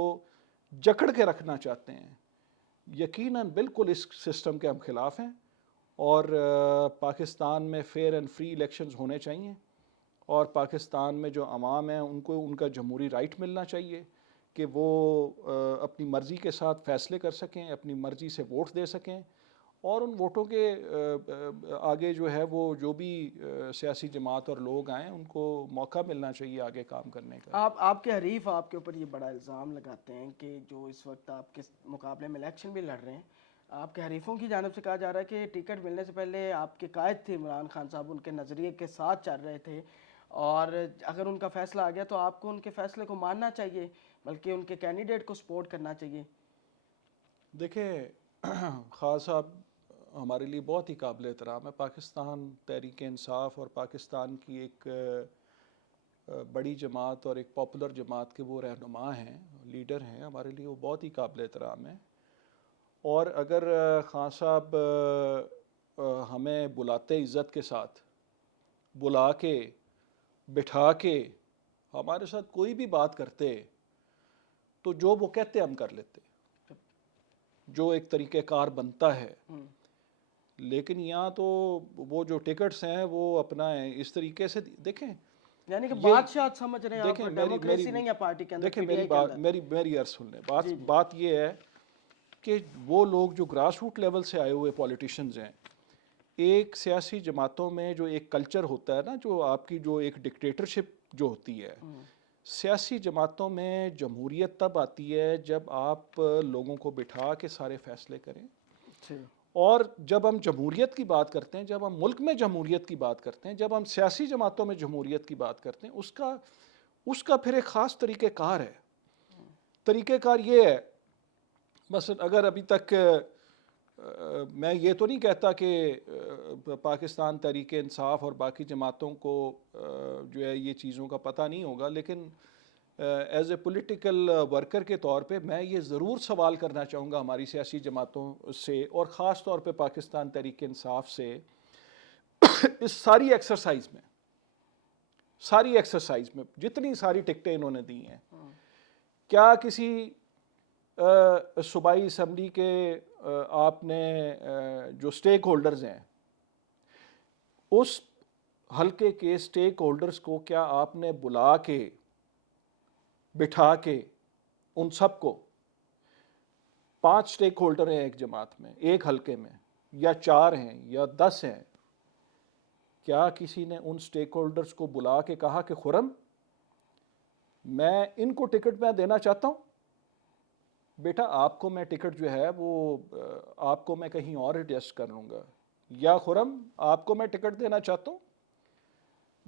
جکڑ کے رکھنا چاہتے ہیں، یقیناً بالکل اس سسٹم کے ہم خلاف ہیں. اور پاکستان میں فیئر اینڈ فری الیکشنز ہونے چاہیے، اور پاکستان میں جو عوام ہیں ان کو ان کا جمہوری رائٹ ملنا چاہیے کہ وہ اپنی مرضی کے ساتھ فیصلے کر سکیں، اپنی مرضی سے ووٹ دے سکیں، اور ان ووٹوں کے آگے جو ہے وہ جو بھی سیاسی جماعت اور لوگ آئیں ان کو موقع ملنا چاہیے آگے کام کرنے کا. آپ کے حریف آپ کے اوپر یہ بڑا الزام لگاتے ہیں کہ جو اس وقت آپ کے مقابلے میں الیکشن بھی لڑ رہے ہیں، آپ کے حریفوں کی جانب سے کہا جا رہا ہے کہ ٹکٹ ملنے سے پہلے آپ کے قائد تھے عمران خان صاحب، ان کے نظریے کے ساتھ چل رہے تھے، اور اگر ان کا فیصلہ آ گیا تو آپ کو ان کے فیصلے کو ماننا چاہیے، بلکہ ان کے کینڈیڈیٹ کو سپورٹ کرنا چاہیے. دیکھیں خان صاحب ہمارے لیے بہت ہی قابل احترام ہے. پاکستان تحریک انصاف اور پاکستان کی ایک بڑی جماعت اور ایک پاپولر جماعت کے وہ رہنما ہیں، لیڈر ہیں، ہمارے لیے وہ بہت ہی قابل احترام ہیں. اور اگر خان صاحب ہمیں بلاتے عزت کے ساتھ، بلا کے بٹھا کے ہمارے ساتھ کوئی بھی بات کرتے تو جو وہ کہتے ہم کر لیتے، جو ایک طریقہ کار بنتا ہے. لیکن یہاں تو وہ جو ٹکٹس ہیں وہ اپنا اس طریقے سے دیکھیں، یعنی کہ بادشاہ سمجھ رہے ہیں آپ، دیکھیں ڈیموکریسی نہیں ہے پارٹی کے اندر، دیکھیں پی ٹی میری آئی کے بات، اندر. میری عرض سن لیں. بات یہ ہے کہ وہ لوگ جو گراس روٹ لیول سے آئے ہوئے پولیٹیشنز ہیں، ایک سیاسی جماعتوں میں جو ایک کلچر ہوتا ہے نا، جو آپ کی جو ایک ڈکٹیٹرشپ جو ہوتی ہے، سیاسی جماعتوں میں جمہوریت تب آتی ہے جب آپ لوگوں کو بٹھا کے سارے فیصلے کریں. اور جب ہم جمہوریت کی بات کرتے ہیں، جب ہم ملک میں جمہوریت کی بات کرتے ہیں، جب ہم سیاسی جماعتوں میں جمہوریت کی بات کرتے ہیں، اس کا پھر ایک خاص طریقہ کار ہے. طریقہ کار یہ ہے، مثلا اگر ابھی تک میں یہ تو نہیں کہتا کہ پاکستان تحریک انصاف اور باقی جماعتوں کو جو ہے یہ چیزوں کا پتہ نہیں ہوگا، لیکن ایز اے پولیٹیکل ورکر کے طور پہ میں یہ ضرور سوال کرنا چاہوں گا ہماری سیاسی جماعتوں سے، اور خاص طور پہ پاکستان تحریک انصاف سے، اس ساری ایکسرسائز میں جتنی ساری ٹکٹیں انہوں نے دی ہیں، کیا کسی صوبائی اسمبلی کے آپ نے جو سٹیک ہولڈرز ہیں، اس حلقے کے سٹیک ہولڈرز کو کیا آپ نے بلا کے بٹھا کے ان سب کو، 5 سٹیک ہولڈر ہیں ایک جماعت میں، ایک حلقے میں، یا 4 ہیں یا 10 ہیں، کیا کسی نے ان سٹیک ہولڈرز کو بلا کے کہا کہ خرم میں ان کو ٹکٹ میں دینا چاہتا ہوں، بیٹا آپ کو میں ٹکٹ جو ہے وہ آپ کو میں کہیں اور ایڈجسٹ کر لوں گا، یا خرم آپ کو میں ٹکٹ دینا چاہتا ہوں،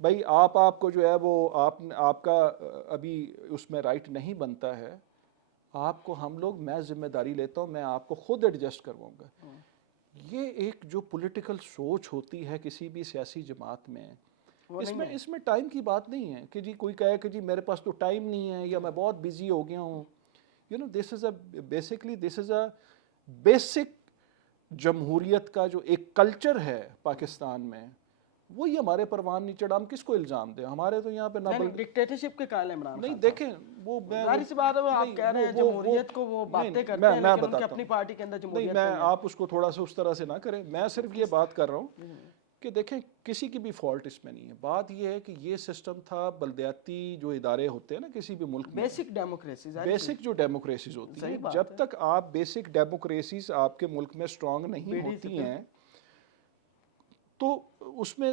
بھائی آپ کو جو ہے وہ آپ کا ابھی اس میں رائٹ نہیں بنتا ہے، آپ کو ہم لوگ، میں ذمہ داری لیتا ہوں، میں آپ کو خود ایڈجسٹ کرواؤں گا. یہ ایک جو پولیٹیکل سوچ ہوتی ہے کسی بھی سیاسی جماعت میں، اس میں ٹائم کی بات نہیں ہے کہ جی کوئی کہے کہ جی میرے پاس تو ٹائم نہیں ہے یا میں بہت بزی ہو گیا ہوں. دس از اے بیسک جمہوریت کا جو ایک کلچر ہے پاکستان میں، وہ یہ ہمارے پروان نہیں چڑھا. ہم کس کو الزام دیں؟ ہمارے تو یہاں پہ ڈکٹیٹرشپ کے قائل عمران نہیں خان دیکھیں وہ ظاہر سی بات ہے، آپ کہہ رہے ہیں جمہوریت کو وہ باتیں کرتے ہیں لیکن ان کی اپنی پارٹی کے اندر جمہوریت نہیں، آپ اس کو تھوڑا سا اس طرح سے نہ کریں. میں صرف یہ بات کر رہا ہوں کہ دیکھیں کسی کی بھی فالٹ اس میں نہیں ہے. بات یہ ہے کہ یہ سسٹم تھا، بلدیاتی جو ادارے ہوتے ہیں نا کسی بھی ملک میں، بیسک ڈیموکریسی، بیسک جو ڈیموکریسیز ہوتی ہیں، جب تک آپ بیسک ڈیموکریسیز آپ کے ملک میں اسٹرانگ نہیں ہوتی ہیں تو اس میں،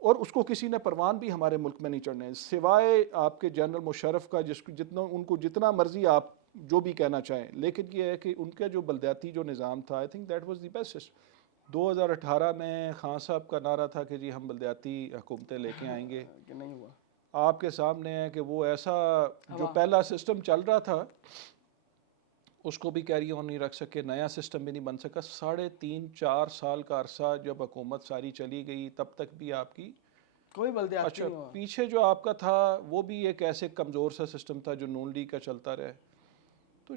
اور اس کو کسی نے پروان بھی ہمارے ملک میں نہیں چڑھنے، سوائے آپ کے جنرل مشرف کا، ان کو جتنا مرضی آپ جو بھی کہنا چاہیں. لیکن یہ ہے کہ ان کا جو بلدیاتی جو نظام تھا، I think that was the best. 2018 میں خان صاحب کا نعرہ تھا کہ جی ہم بلدیاتی حکومتیں لے کے آئیں گے. نہیں ہوا. آپ کے سامنے ہے کہ وہ ایسا جو پہلا سسٹم چل رہا تھا اس کو بھی کیری آن نہیں رکھ سکے، نیا سسٹم بھی نہیں بن سکا. 3.5-4 سال کا عرصہ جب حکومت ساری چلی گئی تب تک بھی آپ کی کوئی بلدیاتی اچھا نہیں ہوا. پیچھے جو آپ کا تھا وہ بھی ایک ایسے کمزور سا سسٹم تھا جو نون لیگ کا چلتا رہے. تو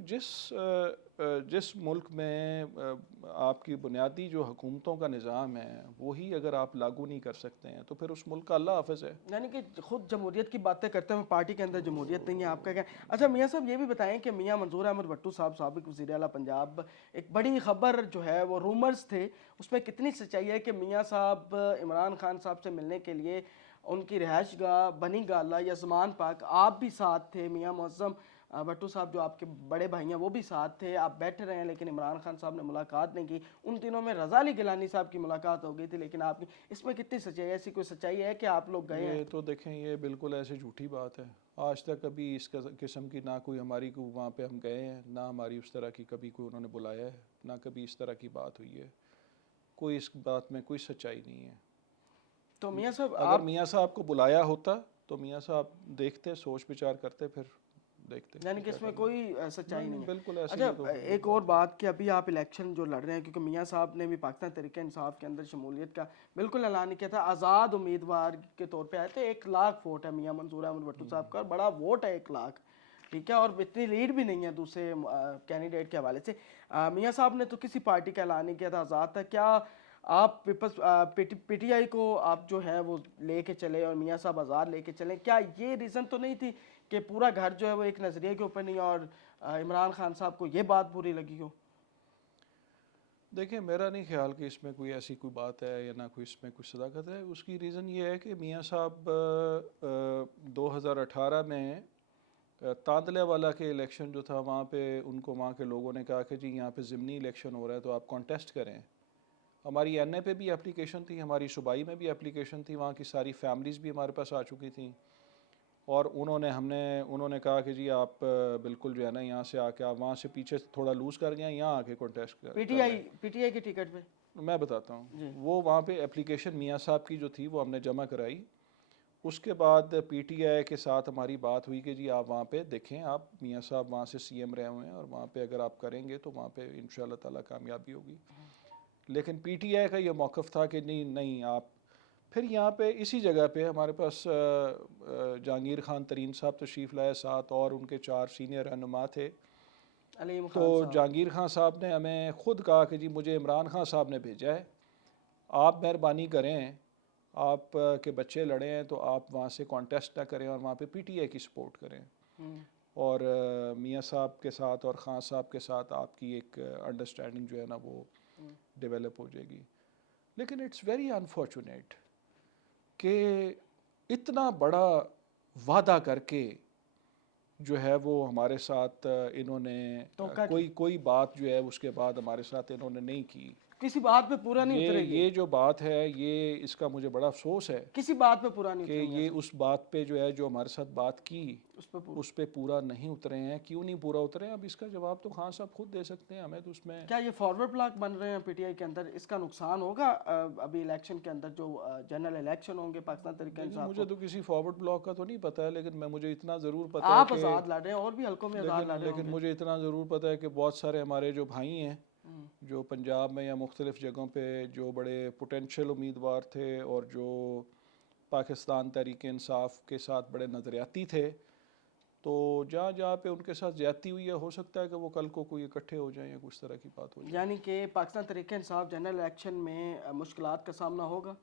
جس ملک میں آپ کی بنیادی جو حکومتوں کا نظام ہے وہی اگر آپ لاگو نہیں کر سکتے ہیں تو پھر اس ملک کا اللہ حافظ ہے. یعنی کہ خود جمہوریت کی باتیں کرتے ہیں، پارٹی کے اندر جمہوریت نہیں ہے، آپ کا کیا؟ اچھا میاں صاحب یہ بھی بتائیں کہ میاں منظور احمد بھٹو صاحب سابق وزیر اعلیٰ پنجاب، ایک بڑی خبر جو ہے وہ رومرز تھے، اس میں کتنی سچائی ہے کہ میاں صاحب عمران خان صاحب سے ملنے کے لیے ان کی رہائش گاہ بنی گالا یا زمان پاک، آپ بھی ساتھ تھے، میاں معظم بھٹو صاحب جو آپ کے بڑے بھائی ہیں وہ بھی ساتھ تھے، آپ بیٹھے رہے ہیں لیکن عمران خان صاحب نے ملاقات نہیں کی. ان دنوں میں رضا علی گیلانی صاحب کی ملاقات ہو گئی تھی لیکن آپ کی، اس میں کتنی سچائی ہے؟ ایسی کوئی سچائی ہے کہ آپ لوگ گئے ہیں؟ یہ تو دیکھیں یہ بالکل ایسے جھوٹی بات ہے. آج تک ابھی اس قسم کی نہ کوئی ہماری کو وہاں پہ ہم گئے ہیں، نہ ہماری اس طرح کی کبھی کوئی انہوں نے بلایا ہے، نہ کبھی اس طرح کی بات ہوئی ہے. کوئی اس بات میں کوئی سچائی نہیں ہے. تو میاں صاحب اگر میاں صاحب کو بلایا ہوتا تو میاں صاحب دیکھتے، سوچ بچار کرتے، پھر دیکھتے. یعنی کہ اس میں کوئی سچائی نہیں ہے. بالکل ایسے. اچھا ایک اور بات کہ ابھی آپ الیکشن جو لڑ رہے ہیں، کیونکہ میاں صاحب نے بھی پاکستان تحریک انصاف کے اندر شمولیت کا بالکل اعلان کیا تھا، آزاد امیدوار کے طور پہ آئے تھے. 1,00,000 ووٹ ہے میاں منظور احمد بھٹو صاحب کا، بڑا ووٹ ہے 1,00,000، ٹھیک ہے، اور اتنی لیڈ بھی نہیں ہے دوسرے کینڈیڈیٹ کے حوالے سے. میاں صاحب نے تو کسی پارٹی کا اعلان نہیں کیا تھا، آزاد تھا. کیا آپ پیپلز پی ٹی آئی کو آپ جو ہے وہ لے کے چلے اور میاں صاحب آزاد لے کے چلیں؟ کیا یہ ریزن تو نہیں تھی کہ پورا گھر جو ہے وہ ایک نظریے کے اوپر نہیں، اور عمران خان صاحب کو یہ بات بری لگی ہو؟ دیکھیں میرا نہیں خیال کہ اس میں کوئی ایسی کوئی بات ہے یا نہ کوئی اس میں کوئی صداقت ہے. اس کی ریزن یہ ہے کہ میاں صاحب 2018 میں تاندلے والا کے الیکشن جو تھا وہاں پہ ان کو وہاں کے لوگوں نے کہا کہ جی یہاں پہ ضمنی الیکشن ہو رہا ہے تو آپ کانٹیسٹ کریں. ہماری این اے پہ بھی اپلیکیشن تھی، ہماری صوبائی میں بھی اپلیکیشن تھی، وہاں کی ساری فیملیز بھی ہمارے پاس آ چکی تھیں. اور انہوں نے کہا کہ جی آپ بالکل جو ہے نا یہاں سے آ کے آپ وہاں سے پیچھے تھوڑا لوز کر گئے، یہاں آ کے کانٹیسٹ کر. پی ٹی آئی کی ٹکٹ پہ میں بتاتا ہوں، وہ وہاں پہ اپلیکیشن میاں صاحب کی جو تھی وہ ہم نے جمع کرائی. اس کے بعد پی ٹی آئی کے ساتھ ہماری بات ہوئی کہ جی آپ وہاں پہ دیکھیں، آپ میاں صاحب وہاں سے سی ایم رہے ہوئے ہیں اور وہاں پہ اگر آپ کریں گے تو وہاں پہ ان شاء اللہ تعالیٰ کامیابی ہوگی. لیکن پی ٹی آئی کا یہ موقف تھا کہ نہیں آپ. پھر یہاں پہ اسی جگہ پہ ہمارے پاس جہانگیر خان ترین صاحب تشریف لائے، ساتھ اور ان کے 4 سینئر رہنما تھے. تو جہانگیر خان صاحب نے ہمیں خود کہا کہ جی مجھے عمران خان صاحب نے بھیجا ہے، آپ مہربانی کریں، آپ کے بچے لڑے ہیں تو آپ وہاں سے کانٹیسٹ نہ کریں اور وہاں پہ پی ٹی آئی کی سپورٹ کریں. اور میاں صاحب کے ساتھ اور خان صاحب کے ساتھ آپ کی ایک انڈرسٹینڈنگ جو ہے نا وہ ڈیولپ ہو جائے گی. لیکن اٹس ویری انفارچونیٹ کہ اتنا بڑا وعدہ کر کے جو ہے وہ ہمارے ساتھ انہوں نے کوئی بات جو ہے اس کے بعد ہمارے ساتھ انہوں نے نہیں کی. کسی بات پہ پورا نہیں اترے گی. یہ جو بات ہے یہ اس کا مجھے بڑا افسوس ہے کسی بات پہ پورا نہیں کہ اتریں گے. یہ اس بات پہ جو ہے جو ہمارے ساتھ بات کی اس اس پہ پورا نہیں اترے ہیں. کیوں نہیں پورا اترے ہیں؟ اب اس کا جواب تو خان صاحب خود دے سکتے ہیں. ہمیں تو اس میں کیا یہ فارورڈ بلاک بن رہے ہیں پی ٹی آئی کے اندر؟ اس کا نقصان ہوگا ابھی الیکشن کے اندر جو جنرل الیکشن ہوں گے پاکستان تحریک انصاف مجھے تو کسی فارورڈ بلاک کا تو نہیں پتہ ہے، لیکن مجھے اتنا ضرور پتہ آپ ہے کہ آزاد لڑ رہے ہیں اور بھی حلقوں میں آزاد لڑ رہے لیکن مجھے اتنا ضرور پتہ ہے کہ بہت سارے ہمارے جو بھائی ہیں جو پنجاب میں یا مختلف جگہوں پہ جو بڑے پوٹینشیل امیدوار تھے اور جو پاکستان تحریک انصاف کے ساتھ بڑے نظریاتی تھے، تو جہاں جہاں پہ ان کے ساتھ زیادتی ہوئی ہے ہو سکتا ہے کہ وہ کل کو کوئی اکٹھے ہو جائیں یا کچھ طرح کی بات ہو جائے. یعنی کہ پاکستان تحریک انصاف جنرل الیکشن میں مشکلات کا سامنا ہوگا.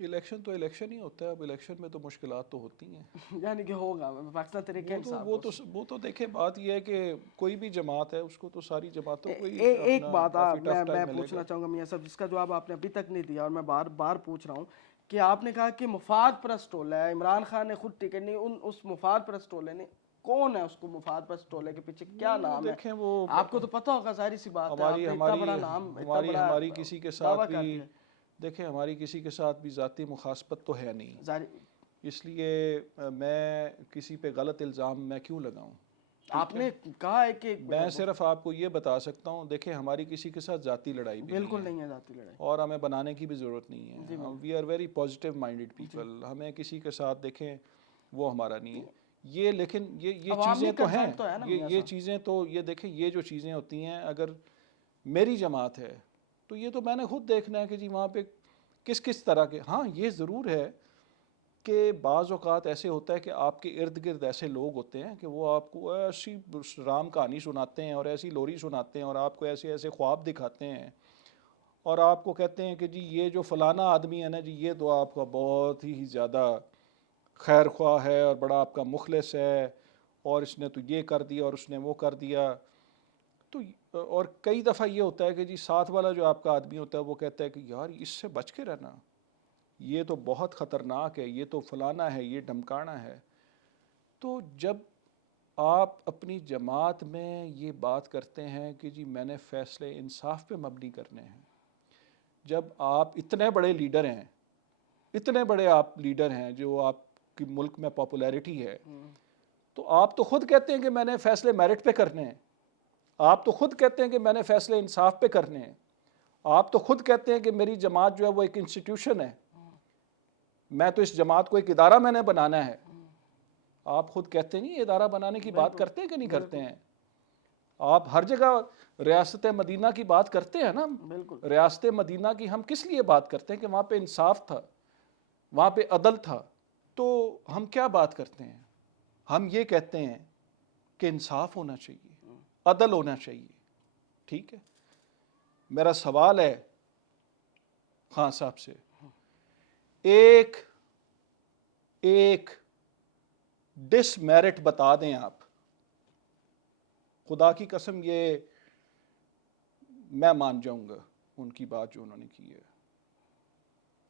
الیکشن تو الیکشن ہی ہوتا ہے. اب الیکشن میں تو مشکلات تو ہوتی ہیں. یعنی کہ ہوگا پاکستان تحریک انصاف وہ تو دیکھیں بات یہ ہے کہ کوئی بھی جماعت ہے اس کو تو ساری جماعتوں کو ہی ایک اپنا بات کافی میں ٹف ٹائم ملے پوچھنا گا. چاہوں گا میاں صاحب، جس کا جواب آپ نے ابھی تک نہیں دیا اور میں بار بار پوچھ رہا ہوں کہ آپ نے کہا کہ مفاد پرست ٹولہ ہے. عمران خان نے خود ٹکٹ نہیں، اس مفاد پرست ٹولے نے کون ہے؟ اس کو مفاد پرست ٹولے کے پیچھے کیا نام ہے؟ دیکھیں وہ آپ کو تو پتہ ہوگا، ظاہری سی بات ہے. آپ نے اتنا بڑا نام، اتنا بڑا ہماری کسی کے ساتھ بھی دیکھیں ہماری کسی کے ساتھ بھی ذاتی مخاصمت تو ہے نہیں، اس لیے میں کسی پہ غلط الزام میں کیوں لگاؤں. آپ نے کہا ہے کہ میں صرف آپ کو یہ بتا سکتا ہوں، دیکھیں ہماری کسی کے ساتھ ذاتی لڑائی بھی بالکل نہیں ہے ذاتی لڑائی، اور ہمیں بنانے کی بھی ضرورت نہیں ہے. We are very positive minded people. ہمیں کسی کے ساتھ دیکھیں وہ ہمارا نہیں ہے یہ. لیکن یہ چیزیں تو ہیں، یہ چیزیں تو یہ دیکھیں یہ جو چیزیں ہوتی ہیں، اگر میری جماعت ہے تو یہ تو میں نے خود دیکھنا ہے کہ جی وہاں پہ کس کس طرح کے. ہاں یہ ضرور ہے کہ بعض اوقات ایسے ہوتا ہے کہ آپ کے ارد گرد ایسے لوگ ہوتے ہیں کہ وہ آپ کو ایسی رام کہانی سناتے ہیں اور ایسی لوری سناتے ہیں اور آپ کو ایسے ایسے خواب دکھاتے ہیں اور آپ کو کہتے ہیں کہ جی یہ جو فلانا آدمی ہے نا جی یہ تو آپ کا بہت ہی زیادہ خیر خواہ ہے اور بڑا آپ کا مخلص ہے اور اس نے تو یہ کر دیا اور اس نے وہ کر دیا. تو اور کئی دفعہ یہ ہوتا ہے کہ جی ساتھ والا جو آپ کا آدمی ہوتا ہے وہ کہتا ہے کہ یار اس سے بچ کے رہنا، یہ تو بہت خطرناک ہے، یہ تو فلانا ہے، یہ ڈھمکانا ہے. تو جب آپ اپنی جماعت میں یہ بات کرتے ہیں کہ جی میں نے فیصلے انصاف پہ مبنی کرنے ہیں، جب آپ اتنے بڑے لیڈر ہیں، اتنے بڑے آپ لیڈر ہیں جو آپ کی ملک میں پاپولیرٹی ہے، تو آپ تو خود کہتے ہیں کہ میں نے فیصلے میرٹ پہ کرنے ہیں. آپ تو خود کہتے ہیں کہ میں نے فیصلے انصاف پہ کرنے ہیں. آپ تو خود کہتے ہیں کہ میری جماعت جو ہے وہ ایک انسٹیٹیوشن ہے، میں تو اس جماعت کو ایک ادارہ میں نے بنانا ہے. آپ خود کہتے نہیں ادارہ بنانے کی بات کرتے ہیں کہ نہیں کرتے ہیں؟ آپ ہر جگہ ریاست مدینہ کی بات کرتے ہیں نا. ریاست مدینہ کی ہم کس لیے بات کرتے ہیں؟ کہ وہاں پہ انصاف تھا، وہاں پہ عدل تھا. تو ہم کیا بات کرتے ہیں؟ ہم یہ کہتے ہیں کہ انصاف ہونا چاہیے، عدل ہونا چاہیے. ٹھیک ہے، میرا سوال ہے خان صاحب سے، ایک ڈس میرٹ بتا دیں آپ. خدا کی قسم یہ میں مان جاؤں گا ان کی بات جو انہوں نے کی ہے.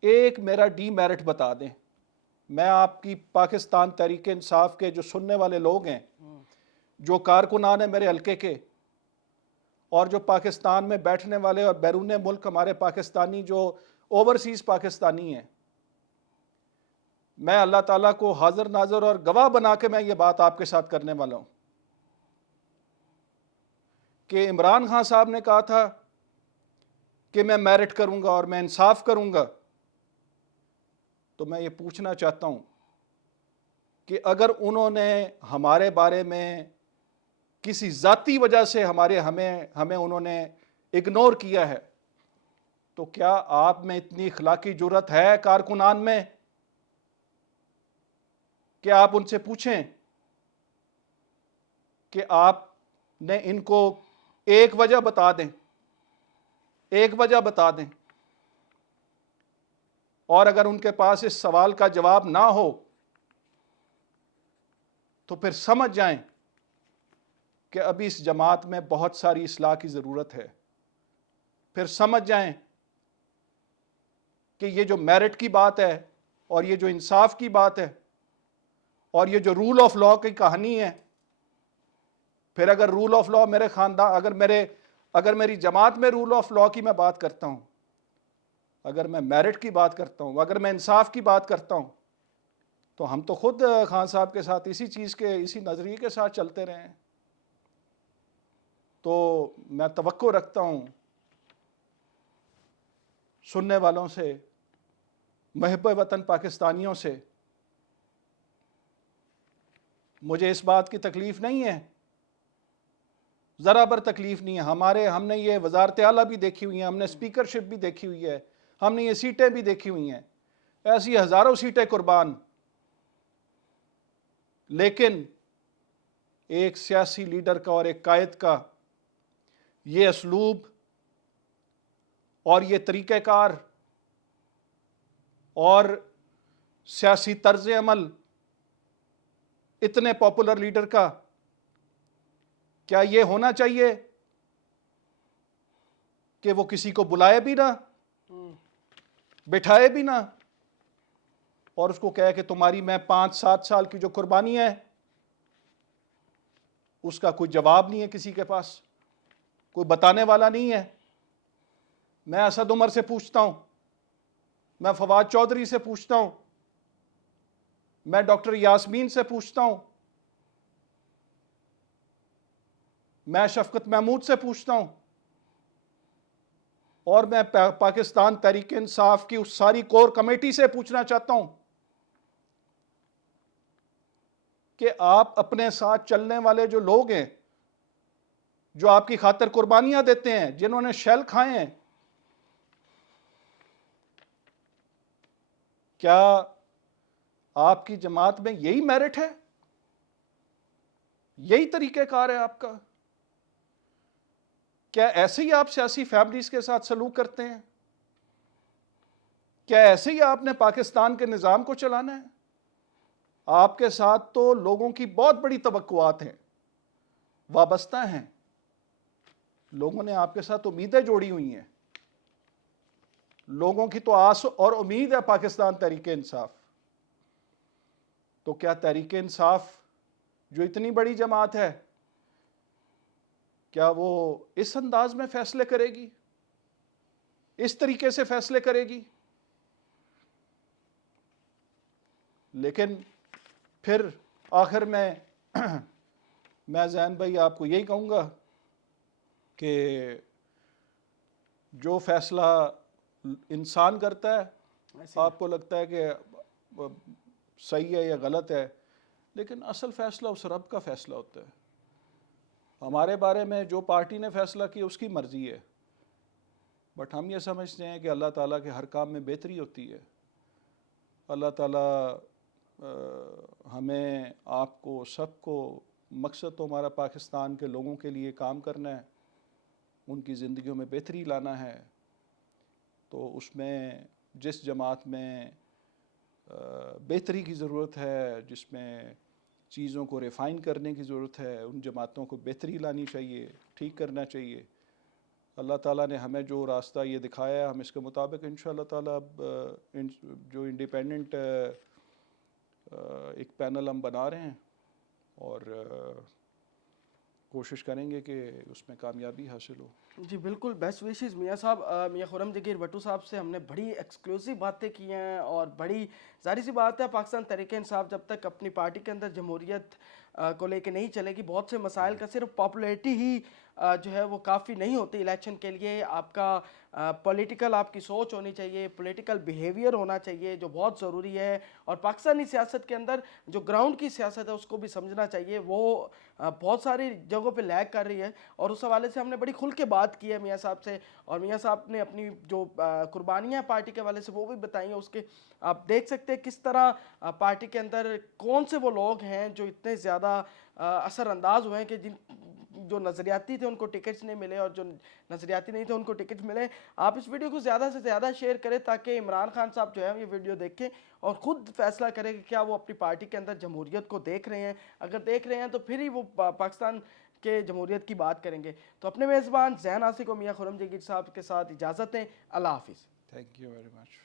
ایک میرا ڈی میرٹ بتا دیں. میں آپ کی پاکستان تحریک انصاف کے جو سننے والے لوگ ہیں، جو کارکنان ہیں میرے حلقے کے، اور جو پاکستان میں بیٹھنے والے اور بیرون ملک ہمارے پاکستانی جو اوورسیز پاکستانی ہیں، میں اللہ تعالیٰ کو حاضر ناظر اور گواہ بنا کے میں یہ بات آپ کے ساتھ کرنے والا ہوں کہ عمران خان صاحب نے کہا تھا کہ میں میرٹ کروں گا اور میں انصاف کروں گا. تو میں یہ پوچھنا چاہتا ہوں کہ اگر انہوں نے ہمارے بارے میں کسی ذاتی وجہ سے ہمیں انہوں نے اگنور کیا ہے، تو کیا آپ میں اتنی اخلاقی جرت ہے کارکنان میں کہ آپ ان سے پوچھیں کہ آپ نے ان کو ایک وجہ بتا دیں، ایک وجہ بتا دیں. اور اگر ان کے پاس اس سوال کا جواب نہ ہو تو پھر سمجھ جائیں کہ ابھی اس جماعت میں بہت ساری اصلاح کی ضرورت ہے. پھر سمجھ جائیں کہ یہ جو میرٹ کی بات ہے اور یہ جو انصاف کی بات ہے اور یہ جو رول آف لا کی کہانی ہے، پھر اگر رول آف لا میرے خاندان، اگر میرے اگر میری جماعت میں رول آف لا کی میں بات کرتا ہوں، اگر میں میرٹ کی بات کرتا ہوں، اگر میں انصاف کی بات کرتا ہوں، تو ہم تو خود خان صاحب کے ساتھ اسی نظریے کے ساتھ چلتے رہے ہیں. تو میں توقع رکھتا ہوں سننے والوں سے، محب وطن پاکستانیوں سے. مجھے اس بات کی تکلیف نہیں ہے، ذرا بر تکلیف نہیں ہے. ہم نے یہ وزارت اعلیٰ بھی دیکھی ہوئی ہیں، ہم نے اسپیکرشپ بھی دیکھی ہوئی ہے، ہم نے یہ سیٹیں بھی دیکھی ہوئی ہیں، ایسی ہزاروں سیٹیں قربان. لیکن ایک سیاسی لیڈر کا اور ایک قائد کا یہ اسلوب اور یہ طریقہ کار اور سیاسی طرز عمل اتنے پاپولر لیڈر کا، کیا یہ ہونا چاہیے کہ وہ کسی کو بلائے بھی نہ، بٹھائے بھی نہ، اور اس کو کہے کہ تمہاری میں 5-7 سال کی جو قربانی ہے اس کا کوئی جواب نہیں ہے کسی کے پاس، کوئی بتانے والا نہیں ہے. میں اسد عمر سے پوچھتا ہوں، میں فواد چودھری سے پوچھتا ہوں، میں ڈاکٹر یاسمین سے پوچھتا ہوں، میں شفقت محمود سے پوچھتا ہوں، اور میں پاکستان تحریک انصاف کی اس ساری کور کمیٹی سے پوچھنا چاہتا ہوں کہ آپ اپنے ساتھ چلنے والے جو لوگ ہیں، جو آپ کی خاطر قربانیاں دیتے ہیں، جنہوں نے شیل کھائے ہیں، کیا آپ کی جماعت میں یہی میرٹ ہے؟ یہی طریقہ کار ہے آپ کا؟ کیا ایسے ہی آپ سیاسی فیملیز کے ساتھ سلوک کرتے ہیں؟ کیا ایسے ہی آپ نے پاکستان کے نظام کو چلانا ہے؟ آپ کے ساتھ تو لوگوں کی بہت بڑی توقعات ہیں، وابستہ ہیں. لوگوں نے آپ کے ساتھ امیدیں جوڑی ہوئی ہیں. لوگوں کی تو آس اور امید ہے پاکستان تحریک انصاف. تو کیا تحریک انصاف جو اتنی بڑی جماعت ہے، کیا وہ اس انداز میں فیصلے کرے گی، اس طریقے سے فیصلے کرے گی؟ لیکن پھر آخر میں زین بھائی آپ کو یہی کہوں گا کہ جو فیصلہ انسان کرتا ہے، آپ کو لگتا ہے کہ صحیح ہے یا غلط ہے، لیکن اصل فیصلہ اس رب کا فیصلہ ہوتا ہے. ہمارے بارے میں جو پارٹی نے فیصلہ کیا اس کی مرضی ہے، بٹ ہم یہ سمجھتے ہیں کہ اللہ تعالیٰ کے ہر کام میں بہتری ہوتی ہے. اللہ تعالیٰ ہمیں، آپ کو، سب کو، مقصد تو ہمارا پاکستان کے لوگوں کے لیے کام کرنا ہے، ان کی زندگیوں میں بہتری لانا ہے. تو اس میں جس جماعت میں بہتری کی ضرورت ہے، جس میں چیزوں کو ریفائن کرنے کی ضرورت ہے، ان جماعتوں کو بہتری لانی چاہیے، ٹھیک کرنا چاہیے. اللہ تعالیٰ نے ہمیں جو راستہ یہ دکھایا ہے، ہم اس کے مطابق انشاءاللہ تعالیٰ اب جو انڈیپینڈنٹ ایک پینل ہم بنا رہے ہیں، اور کوشش کریں گے کہ اس میں کامیابی حاصل ہو. جی بالکل، بیسٹ وشز میاں صاحب. میاں خرم جگیر بھٹو صاحب سے ہم نے بڑی ایکسکلوسیو باتیں کی ہیں، اور بڑی ظاہر سی بات ہے پاکستان تحریک انصاف جب تک اپنی پارٹی کے اندر جمہوریت کو لے کے نہیں چلے گی، بہت سے مسائل کا صرف پاپولیرٹی ہی جو ہے وہ کافی نہیں ہوتی الیکشن کے لیے. آپ کا پولیٹیکل، آپ کی سوچ ہونی چاہیے، پولیٹیکل بیہیویئر ہونا چاہیے جو بہت ضروری ہے. اور پاکستانی سیاست کے اندر جو گراؤنڈ کی سیاست ہے اس کو بھی سمجھنا چاہیے، وہ بہت ساری جگہوں پہ لیگ کر رہی ہے. اور اس حوالے سے ہم نے بڑی کھل کے بات کی ہے میاں صاحب سے، اور میاں صاحب نے اپنی جو قربانیاں پارٹی کے حوالے سے وہ بھی بتائی ہیں. اس کے آپ دیکھ سکتے ہیں کس طرح پارٹی کے اندر کون سے وہ لوگ ہیں جو اتنے زیادہ اثر انداز ہوئے ہیں کہ جو نظریاتی تھے ان کو ٹکٹس نہیں ملے، اور جو نظریاتی نہیں تھے ان کو ٹکٹ ملے. آپ اس ویڈیو کو زیادہ سے زیادہ شیئر کریں تاکہ عمران خان صاحب جو ہے یہ ویڈیو دیکھیں اور خود فیصلہ کریں کہ کیا وہ اپنی پارٹی کے اندر جمہوریت کو دیکھ رہے ہیں. اگر دیکھ رہے ہیں تو پھر ہی وہ پاکستان کے جمہوریت کی بات کریں گے. تو اپنے میزبان زین آصف کو میاں خرم جگیر صاحب کے ساتھ اجازت دیں. اللہ حافظ. Thank you very much.